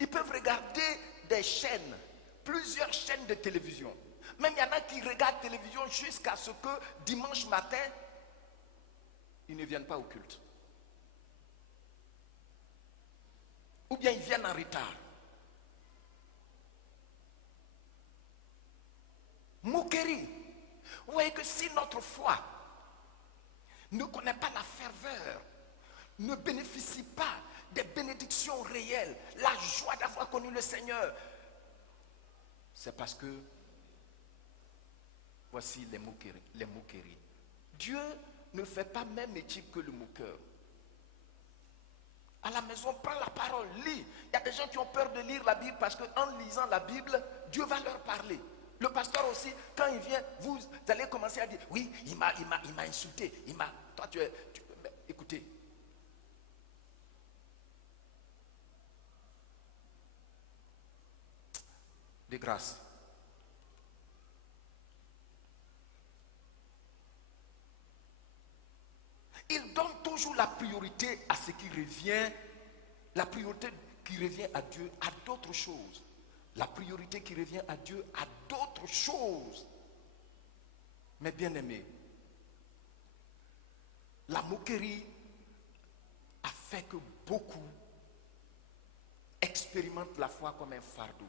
Ils peuvent regarder des chaînes, plusieurs chaînes de télévision. Même il y en a qui regardent la télévision jusqu'à ce que dimanche matin, ils ne viennent pas au culte. Ou bien ils viennent en retard. Moquerie. Vous voyez que si notre foi ne connaît pas la ferveur, ne bénéficie pas des bénédictions réelles, la joie d'avoir connu le Seigneur, c'est parce que voici les moqueries. Dieu ne fait pas même éthique que le moqueur. À la maison, prends la parole, lis. Il y a des gens qui ont peur de lire la Bible parce qu'en lisant la Bible, Dieu va leur parler. Le pasteur aussi, quand il vient, vous allez commencer à dire, oui, il m'a insulté, toi écoutez. De grâce. Il donne toujours la priorité à ce qui revient, la priorité qui revient à Dieu à d'autres choses. La priorité qui revient à Dieu à d'autres choses. Mais bien aimés, la moquerie a fait que beaucoup expérimentent la foi comme un fardeau.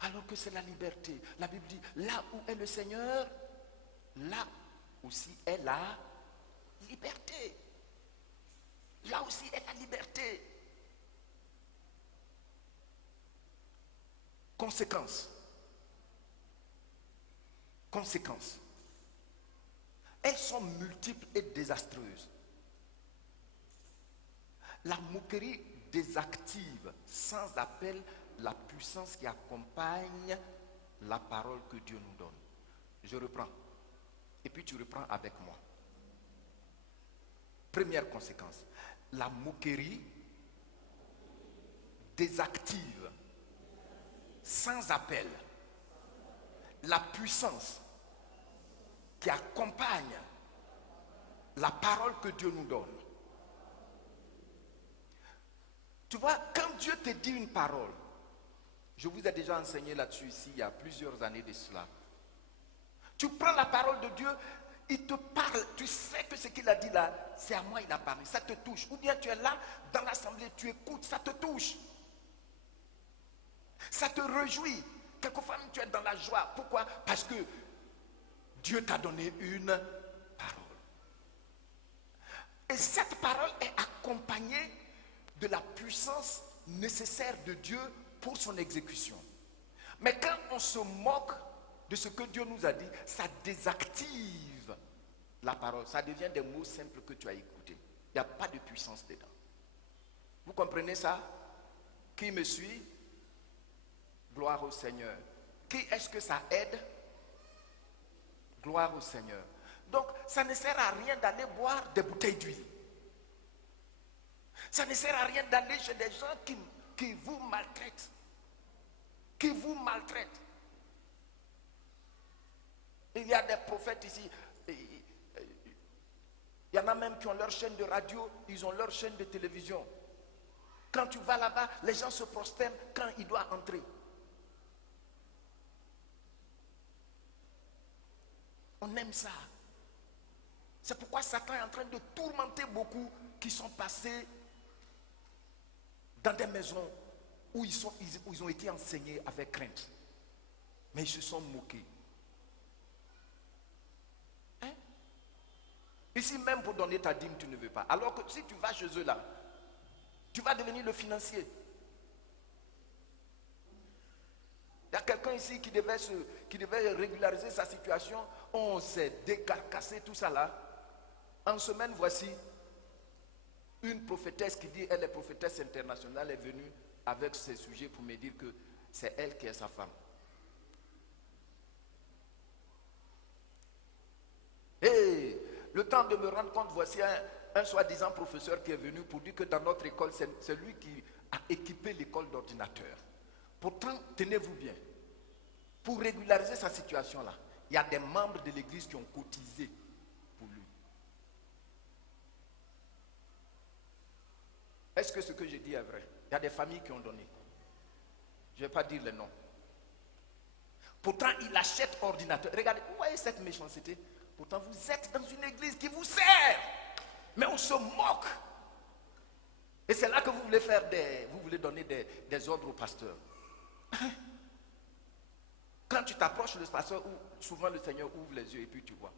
Alors que c'est la liberté. La Bible dit, là où est le Seigneur, là aussi est la liberté. Là aussi est la liberté. Conséquences. Elles sont multiples et désastreuses. La moquerie désactive sans appel la puissance qui accompagne la parole que Dieu nous donne. Je reprends. Et puis tu reprends avec moi. Première conséquence. La moquerie désactive sans appel la puissance qui accompagne la parole que Dieu nous donne. Tu vois, quand Dieu te dit une parole, je vous ai déjà enseigné là-dessus ici, il y a plusieurs années de cela. Tu prends la parole de Dieu, il te parle, tu sais que ce qu'il a dit là, c'est à moi il a parlé, ça te touche. Ou bien tu es là, dans l'assemblée, tu écoutes, ça te touche. Ça te réjouit. Quelquefois tu es dans la joie. Pourquoi? Parce que Dieu t'a donné une parole. Et cette parole est accompagnée de la puissance nécessaire de Dieu pour son exécution. Mais quand on se moque de ce que Dieu nous a dit, ça désactive la parole. Ça devient des mots simples que tu as écoutés. Il n'y a pas de puissance dedans. Vous comprenez ça? Qui me suit? Gloire au Seigneur. Qui est-ce que ça aide? Gloire au Seigneur. Donc, ça ne sert à rien d'aller boire des bouteilles d'huile. Ça ne sert à rien d'aller chez des gens qui vous maltraitent. Qui vous maltraitent. Il y a des prophètes ici. Il y en a même qui ont leur chaîne de radio, ils ont leur chaîne de télévision. Quand tu vas là-bas, les gens se prosternent quand il doit entrer. On aime ça. C'est pourquoi Satan est en train de tourmenter beaucoup qui sont passés dans des maisons où ils ont été enseignés avec crainte. Mais ils se sont moqués. Hein? Ici même pour donner ta dîme, tu ne veux pas. Alors que si tu vas chez eux là, tu vas devenir le financier. Il y a quelqu'un ici qui devait régulariser sa situation. On s'est décarcassé tout ça là. En semaine, voici une prophétesse qui dit, elle est prophétesse internationale, est venue avec ses sujets pour me dire que c'est elle qui est sa femme. Et le temps de me rendre compte, voici un soi-disant professeur qui est venu pour dire que dans notre école, c'est lui qui a équipé l'école d'ordinateurs. Pourtant, tenez-vous bien, pour régulariser sa situation là, il y a des membres de l'église qui ont cotisé pour lui. Est-ce que ce que je dis est vrai? Il y a des familles qui ont donné. Je ne vais pas dire les noms. Pourtant, il achète ordinateur. Regardez, vous voyez cette méchanceté? Pourtant, vous êtes dans une église qui vous sert. Mais on se moque. Et c'est là que vous voulez vous voulez donner des ordres au pasteur. Quand tu t'approches du pasteur, souvent le Seigneur ouvre les yeux et puis tu vois.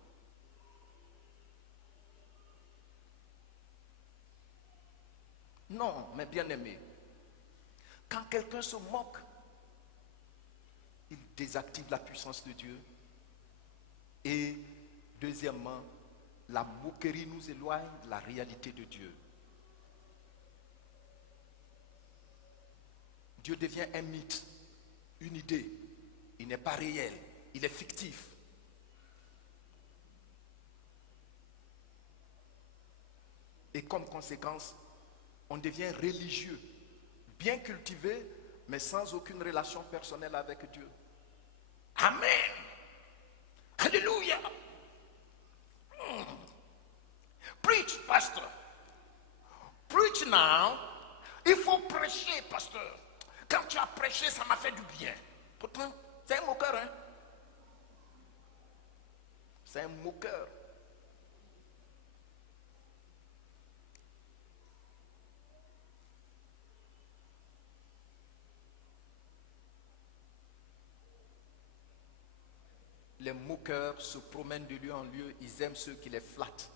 Non, mes bien-aimés, quand quelqu'un se moque, il désactive la puissance de Dieu. Et deuxièmement, la moquerie nous éloigne de la réalité de Dieu. Dieu devient un mythe, une idée. Il n'est pas réel, il est fictif. Et comme conséquence, on devient religieux, bien cultivé, mais sans aucune relation personnelle avec Dieu. Amen. Alléluia. Preach, pasteur. Preach now. Il faut prêcher, pasteur. Quand tu as prêché, ça m'a fait du bien. Pourtant, c'est un moqueur, hein? C'est un moqueur. Les moqueurs se promènent de lieu en lieu, ils aiment ceux qui les flattent.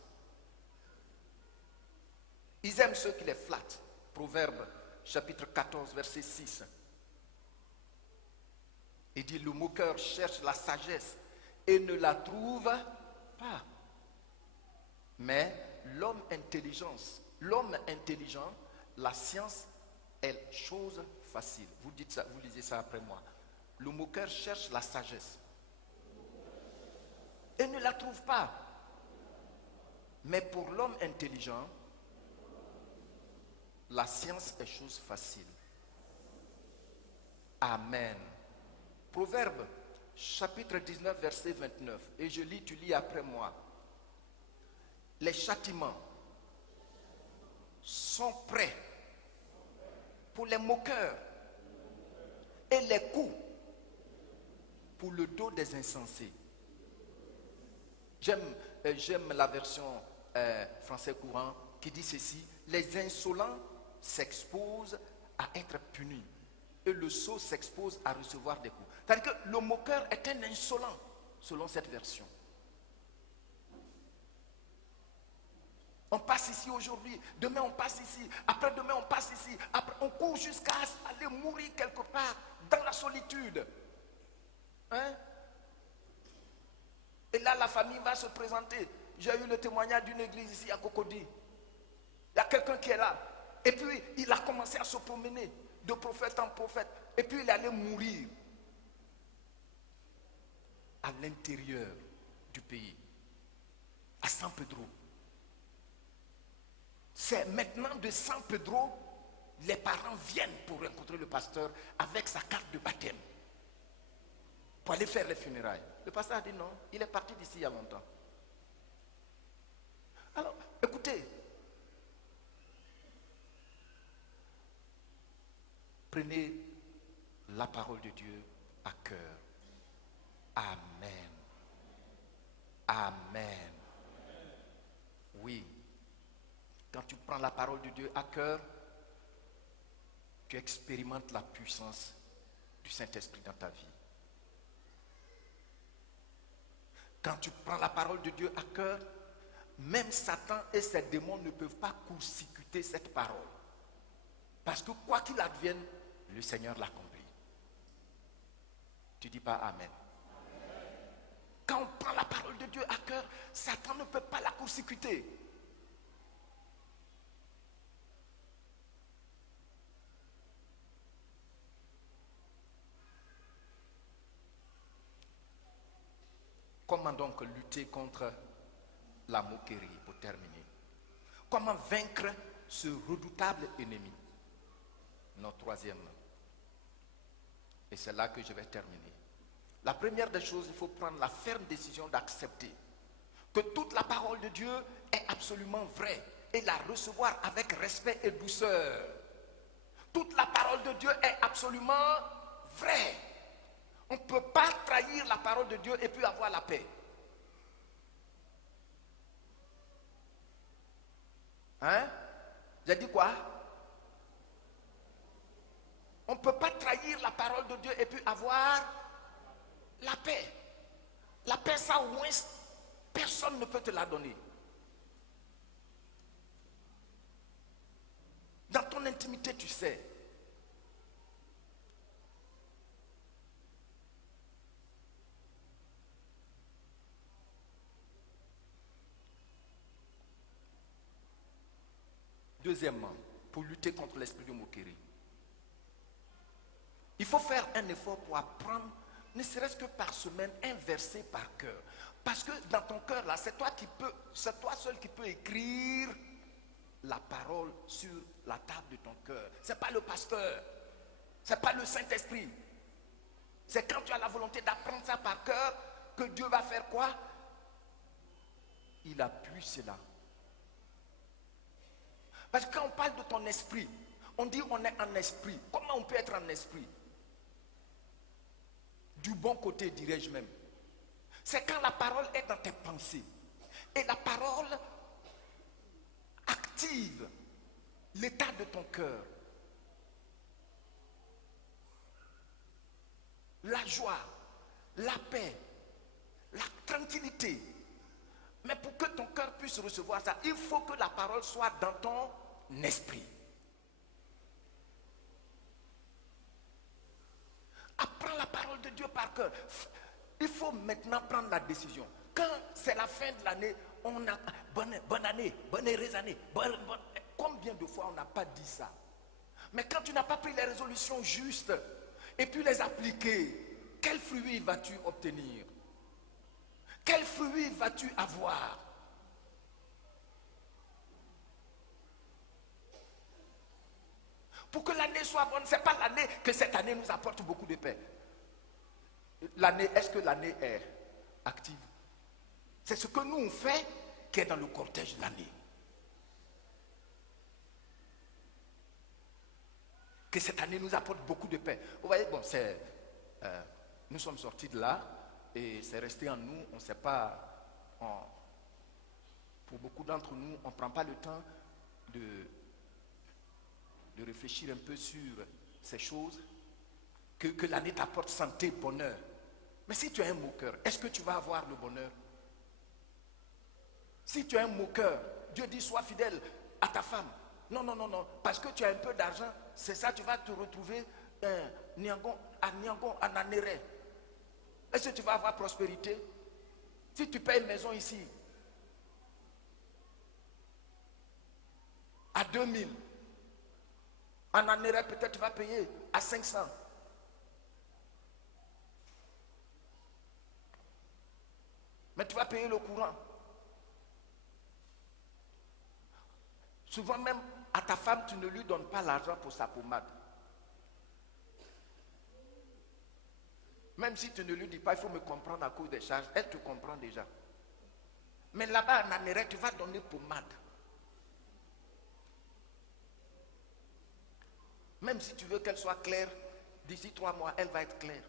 Ils aiment ceux qui les flattent. Proverbe, chapitre 14, verset 6. Il dit, le moqueur cherche la sagesse et ne la trouve pas. Mais l'homme intelligent, la science est chose facile. Vous dites ça, vous lisez ça après moi. Le moqueur cherche la sagesse et ne la trouve pas. Mais pour l'homme intelligent, la science est chose facile. Amen. Proverbe, chapitre 19, verset 29. Et je lis, tu lis après moi. Les châtiments sont prêts pour les moqueurs et les coups pour le dos des insensés. J'aime la version français courant qui dit ceci: les insolents s'exposent à être punis et le sot s'expose à recevoir des coups. C'est-à-dire que le moqueur est un insolent selon cette version. On passe ici aujourd'hui, demain on passe ici, après-demain on passe ici, après on court jusqu'à aller mourir quelque part dans la solitude. Hein? Et là la famille va se présenter. J'ai eu le témoignage d'une église ici à Cocody. Il y a quelqu'un qui est là. Et puis il a commencé à se promener de prophète en prophète. Et puis il allait mourir à l'intérieur du pays, à San Pedro. C'est maintenant de San Pedro, les parents viennent pour rencontrer le pasteur avec sa carte de baptême pour aller faire les funérailles. Le pasteur a dit non, il est parti d'ici il y a longtemps. Alors, écoutez, prenez la parole de Dieu à cœur. Amen. Amen. Oui. Quand tu prends la parole de Dieu à cœur, tu expérimentes la puissance du Saint-Esprit dans ta vie. Quand tu prends la parole de Dieu à cœur, même Satan et ses démons ne peuvent pas court-circuiter cette parole. Parce que quoi qu'il advienne, le Seigneur l'accomplit. Tu dis pas Amen. Quand on prend la parole de Dieu à cœur, Satan ne peut pas la court-circuiter. Comment donc lutter contre la moquerie, pour terminer? Comment vaincre ce redoutable ennemi? Notre troisième. Et c'est là que je vais terminer. La première des choses, il faut prendre la ferme décision d'accepter que toute la parole de Dieu est absolument vraie et la recevoir avec respect et douceur. Toute la parole de Dieu est absolument vraie. On ne peut pas trahir la parole de Dieu et puis avoir la paix. Hein? J'ai dit quoi? On ne peut pas trahir la parole de Dieu et puis avoir la paix. La paix, ça au moins, personne ne peut te la donner. Dans ton intimité, tu sais. Deuxièmement, pour lutter contre l'esprit de moquerie, il faut faire un effort pour apprendre, ne serait-ce que par semaine, un verset par cœur. Parce que dans ton cœur, là, c'est toi seul qui peux écrire la parole sur la table de ton cœur. Ce n'est pas le pasteur, ce n'est pas le Saint-Esprit. C'est quand tu as la volonté d'apprendre ça par cœur que Dieu va faire quoi? Il appuie cela. Parce que quand on parle de ton esprit, on dit on est en esprit. Comment on peut être en esprit? Du bon côté, dirais-je même. C'est quand la parole est dans tes pensées. Et la parole active l'état de ton cœur. La joie, la paix, la tranquillité. Mais pour que ton cœur puisse recevoir ça, il faut que la parole soit dans ton esprit. Apprends la parole de Dieu par cœur. Il faut maintenant prendre la décision. Quand c'est la fin de l'année, on a bonne année, bonne heureuse année. Combien de fois on n'a pas dit ça? Mais quand tu n'as pas pris les résolutions justes et puis les appliquer, quel fruit vas-tu obtenir? Quel fruit vas-tu avoir? Pour que l'année soit bonne, ce n'est pas l'année que cette année nous apporte beaucoup de paix. L'année, est-ce que l'année est active? C'est ce que nous on fait qui est dans le cortège de l'année. Que cette année nous apporte beaucoup de paix. Vous voyez, bon, nous sommes sortis de là et c'est resté en nous. On ne sait pas, pour beaucoup d'entre nous, on ne prend pas le temps de réfléchir un peu sur ces choses. Que l'année t'apporte santé, bonheur. Mais si tu es un moqueur, est-ce que tu vas avoir le bonheur? Si tu es un moqueur, Dieu dit sois fidèle à ta femme. Non, non, non, non. Parce que tu as un peu d'argent, c'est ça, tu vas te retrouver à Nanéré. Est-ce que tu vas avoir prospérité? Si tu payes une maison ici à 2000, en Nanéré, peut-être tu vas payer à 500. Mais tu vas payer le courant. Souvent même, à ta femme, tu ne lui donnes pas l'argent pour sa pommade. Même si tu ne lui dis pas, il faut me comprendre à cause des charges, elle te comprend déjà. Mais là-bas, en Amérique, tu vas donner pommade. Même si tu veux qu'elle soit claire, d'ici 3 mois, elle va être claire.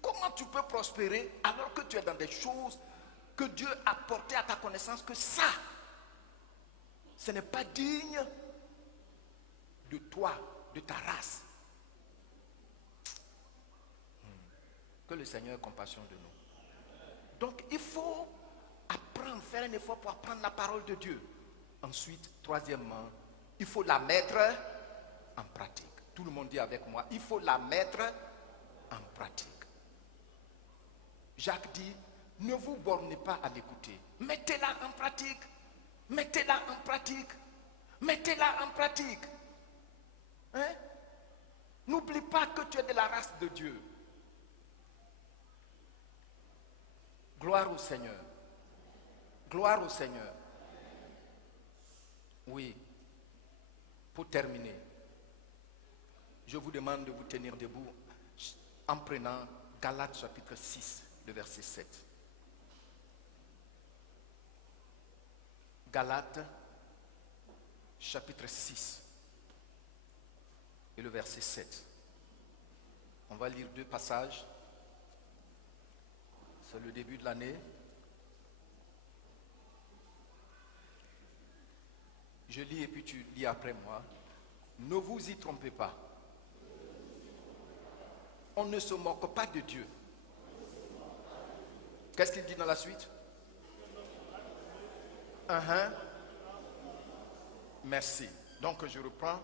Comment tu peux prospérer alors que tu es dans des choses que Dieu a portées à ta connaissance, que ça, ce n'est pas digne de toi, de ta race. Que le Seigneur ait compassion de nous. Donc il faut apprendre, faire un effort pour apprendre la parole de Dieu. Ensuite, troisièmement, il faut la mettre en pratique. Tout le monde dit avec moi, il faut la mettre en pratique. Jacques dit, ne vous bornez pas à l'écouter. Mettez-la en pratique. Mettez-la en pratique. Mettez-la en pratique. Hein? N'oublie pas que tu es de la race de Dieu. Gloire au Seigneur. Gloire au Seigneur. Oui. Pour terminer, je vous demande de vous tenir debout en prenant Galates chapitre 6, le verset 7. Galates chapitre 6 et le verset 7. On va lire 2 passages. C'est le début de l'année. Je lis et puis tu lis après moi. Ne vous y trompez pas. On ne se moque pas de Dieu. Qu'est-ce qu'il dit dans la suite? Merci. Donc je reprends.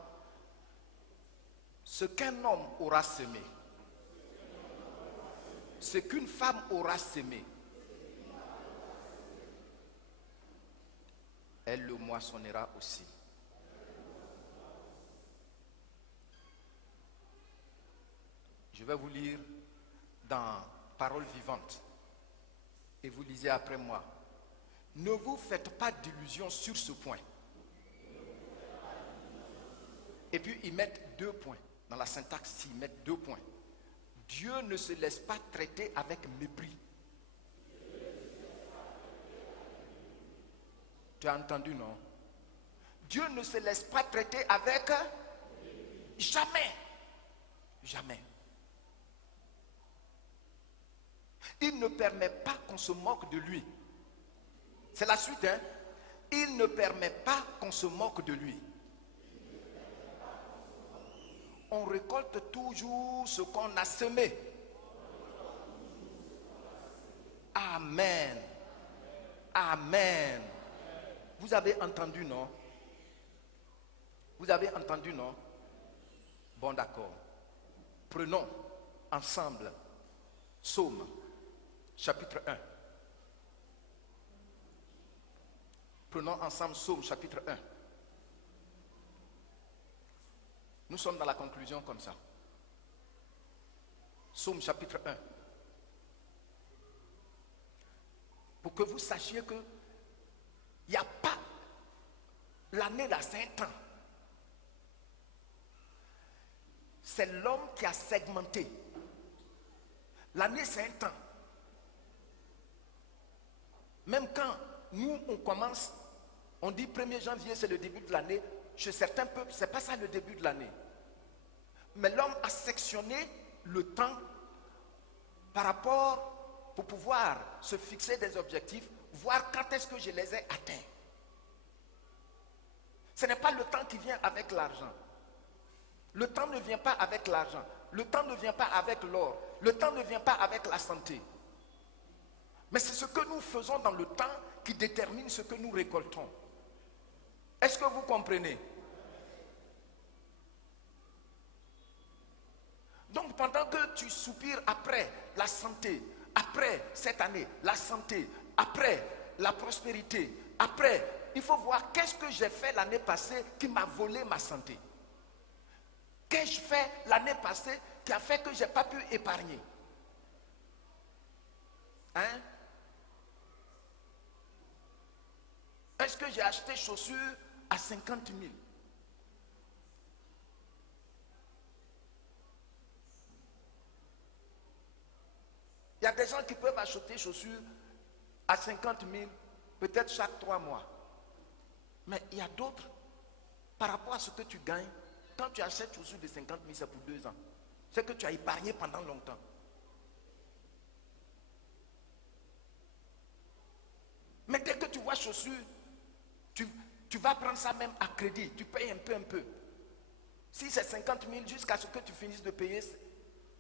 Ce qu'un homme aura semé, ce qu'une femme aura semé, elle le moissonnera aussi. Je vais vous lire dans Parole vivante et vous lisez après moi. Ne vous faites pas d'illusions sur ce point. Et puis ils mettent 2 points. Dans la syntaxe, ils mettent 2 points. Dieu ne se laisse pas traiter avec mépris. Tu as entendu, non? Dieu ne se laisse pas traiter avec jamais. Jamais. Il ne permet pas qu'on se moque de lui. C'est la suite, hein? Il ne permet pas qu'on se moque de lui. On récolte toujours ce qu'on a semé. Amen. Amen. Vous avez entendu, non? Vous avez entendu, non? Bon, d'accord. Prenons ensemble Psaume, chapitre 1. Prenons ensemble Psaume, chapitre 1. Nous sommes dans la conclusion comme ça. Psaume, chapitre 1. Pour que vous sachiez que il n'y a pas l'année là, c'est un temps. C'est l'homme qui a segmenté. L'année, c'est un temps. Même quand nous, on commence, on dit 1er janvier, c'est le début de l'année. Chez certains peuples, ce n'est pas ça le début de l'année. Mais l'homme a sectionné le temps par rapport pour pouvoir se fixer des objectifs, voir quand est-ce que je les ai atteints. Ce n'est pas le temps qui vient avec l'argent. Le temps ne vient pas avec l'argent. Le temps ne vient pas avec l'or. Le temps ne vient pas avec la santé. Mais c'est ce que nous faisons dans le temps qui détermine ce que nous récoltons. Est-ce que vous comprenez? Donc pendant que tu soupires après la santé, après cette année, la santé, après la prospérité, après, il faut voir qu'est-ce que j'ai fait l'année passée qui m'a volé ma santé. Qu'ai-je fait l'année passée qui a fait que je n'ai pas pu épargner? Hein? Est-ce que j'ai acheté chaussures à 50 000? Il y a des gens qui peuvent acheter chaussures à 50 000, peut-être chaque 3 mois. Mais il y a d'autres, par rapport à ce que tu gagnes, quand tu achètes chaussures de 50 000, c'est pour 2 ans. C'est que tu as épargné pendant longtemps. Mais dès que tu vois chaussures, tu vas prendre ça même à crédit. Tu payes un peu. Si c'est 50 000 jusqu'à ce que tu finisses de payer,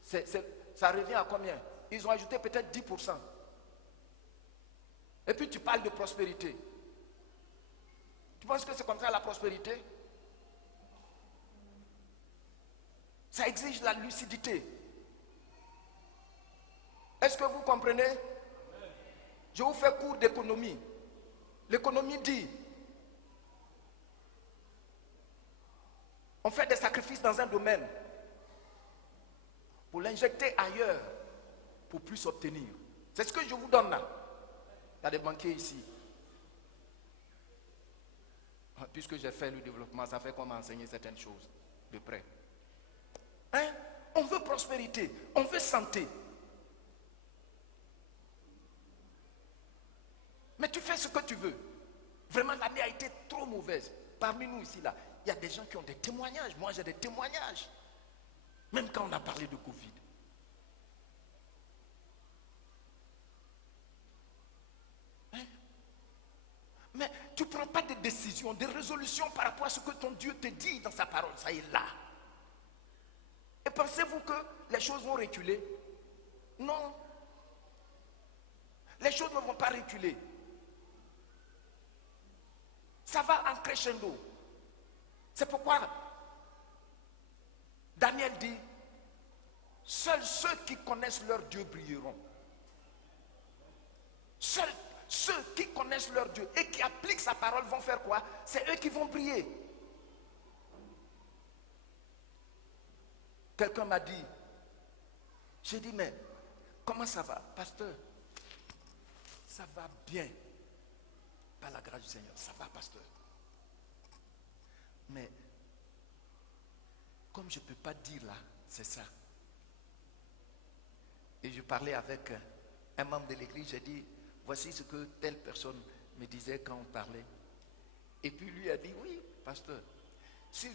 ça revient à combien? Ils ont ajouté peut-être 10%. Et puis tu parles de prospérité. Tu penses que c'est comme ça la prospérité? Ça exige la lucidité. Est-ce que vous comprenez? Je vous fais cours d'économie. L'économie dit, on fait des sacrifices dans un domaine pour l'injecter ailleurs pour plus obtenir. C'est ce que je vous donne là. Il y a des banquiers ici. Puisque j'ai fait le développement, ça fait qu'on m'a enseigné certaines choses de près. Hein? On veut prospérité, on veut santé. Mais tu fais ce que tu veux. Vraiment, l'année a été trop mauvaise. Parmi nous ici, là, il y a des gens qui ont des témoignages. Moi, j'ai des témoignages. Même quand on a parlé de Covid. Hein? Mais tu ne prends pas de décisions, de résolutions par rapport à ce que ton Dieu te dit dans sa parole. Ça est là. Et pensez-vous que les choses vont reculer? Non. Les choses ne vont pas reculer. Ça va en crescendo. C'est pourquoi Daniel dit, seuls ceux qui connaissent leur Dieu brilleront. Seuls ceux qui connaissent leur Dieu et qui appliquent sa parole vont faire quoi? C'est eux qui vont briller. Quelqu'un m'a dit, j'ai dit, mais comment ça va, pasteur? Ça va bien. Par la grâce du Seigneur, ça va, pasteur. Mais, comme je ne peux pas dire là, c'est ça. Et je parlais avec un membre de l'église, j'ai dit, voici ce que telle personne me disait quand on parlait. Et puis lui a dit, oui, pasteur, si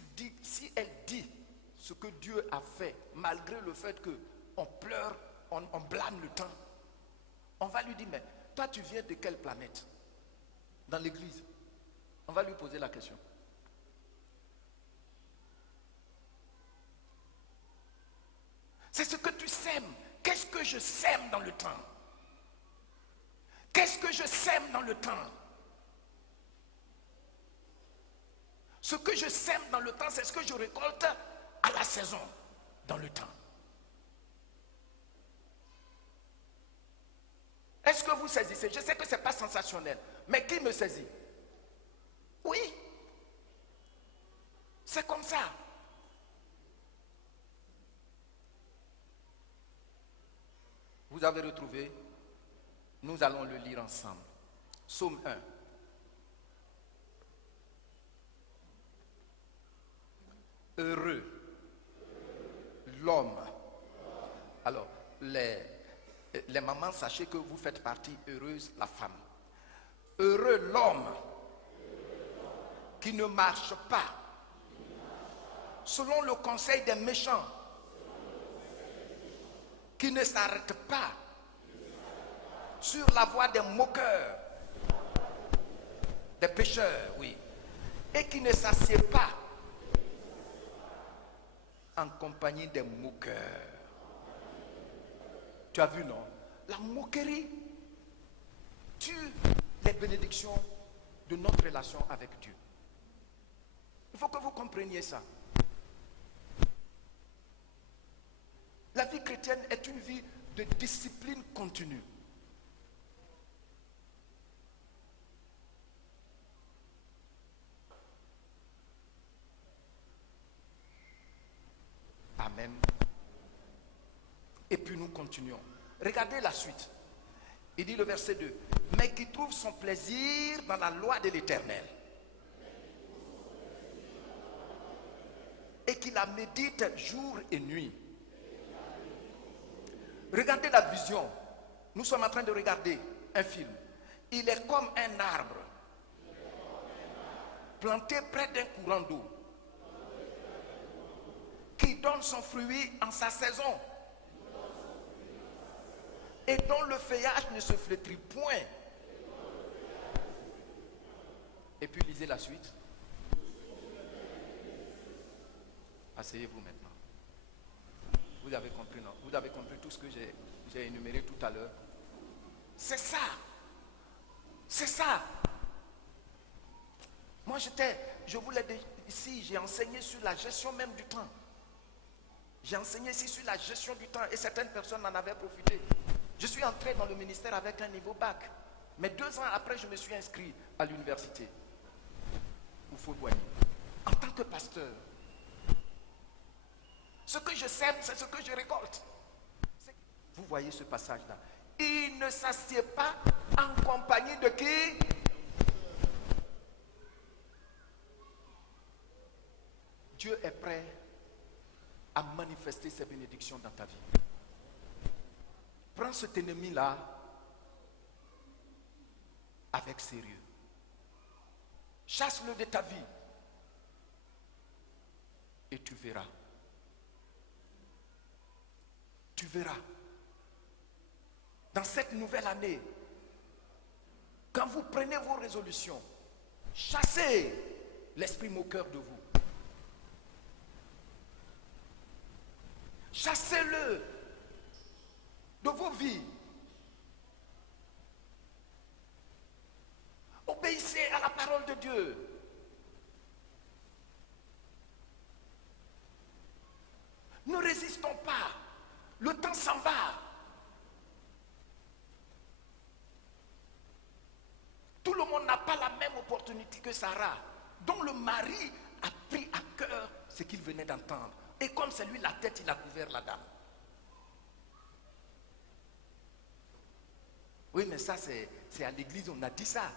elle dit ce que Dieu a fait, malgré le fait qu'on pleure, on blâme le temps, on va lui dire, mais toi tu viens de quelle planète? Dans l'église. On va lui poser la question. C'est ce que tu sèmes. Qu'est-ce que je sème dans le temps? Qu'est-ce que je sème dans le temps? Ce que je sème dans le temps, c'est ce que je récolte à la saison, dans le temps. Est-ce que vous saisissez? Je sais que ce n'est pas sensationnel, mais qui me saisit? Oui, c'est comme ça. Vous avez retrouvé? Nous allons le lire ensemble. Psaume 1. Heureux l'homme. Alors, les mamans, sachez que vous faites partie heureuse, la femme. Heureux l'homme qui ne marche pas selon le conseil des méchants, qui ne s'arrête pas sur la voie des moqueurs, des pécheurs, oui, et qui ne s'assied pas en compagnie des moqueurs. Tu as vu, non? La moquerie tue les bénédictions de notre relation avec Dieu. Il faut que vous compreniez ça. La vie chrétienne est une vie de discipline continue. Amen. Et puis nous continuons. Regardez la suite. Il dit le verset 2. Mais qui trouve son plaisir dans la loi de l'Éternel. Et qui la médite jour et nuit. Regardez la vision. Nous sommes en train de regarder un film. Il est comme un arbre planté près d'un courant d'eau qui donne son fruit en sa saison et dont le feuillage ne se flétrit point. Et puis lisez la suite. Asseyez-vous maintenant. Vous avez compris, non? Vous avez compris tout ce que j'ai énuméré tout à l'heure. C'est ça. C'est ça. Moi je vous l'ai dit ici, j'ai enseigné sur la gestion même du temps. J'ai enseigné ici sur la gestion du temps et certaines personnes en avaient profité. Je suis entré dans le ministère avec un niveau bac. Mais 2 ans après, je me suis inscrit à l'université. Au Fauboigny. En tant que pasteur. Ce que je sème, c'est ce que je récolte. Vous voyez ce passage-là. Il ne s'assied pas en compagnie de qui? Dieu est prêt à manifester ses bénédictions dans ta vie. Prends cet ennemi-là avec sérieux. Chasse-le de ta vie. Et tu verras. Tu verras. Dans cette nouvelle année, quand vous prenez vos résolutions, chassez l'esprit moqueur de vous. Chassez-le de vos vies. Obéissez à la parole de Dieu. Ne résistons pas. Le temps s'en va. Tout le monde n'a pas la même opportunité que Sarah, dont le mari a pris à cœur ce qu'il venait d'entendre. Et comme c'est lui la tête, il a couvert la dame. Oui, mais ça, c'est à l'église, on a dit ça.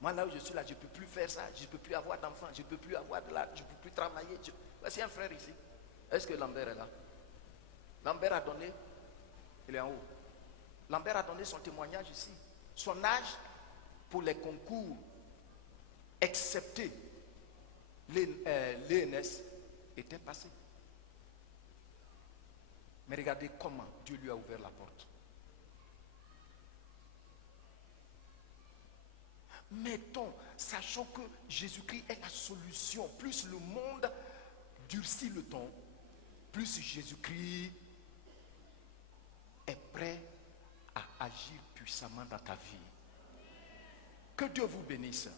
Moi, là où je suis là, je ne peux plus faire ça. Je ne peux plus avoir d'enfants. Je ne peux plus avoir de là. Je ne peux plus travailler. Voici un frère ici. Est-ce que Lambert est là? Lambert a donné. Il est en haut. Lambert a donné son témoignage ici. Son âge pour les concours, excepté l'ENS, était passé. Mais regardez comment Dieu lui a ouvert la porte. Mettons, sachant que Jésus-Christ est la solution. Plus le monde durcit le ton, plus Jésus-Christ est prêt à agir puissamment dans ta vie. Que Dieu vous bénisse.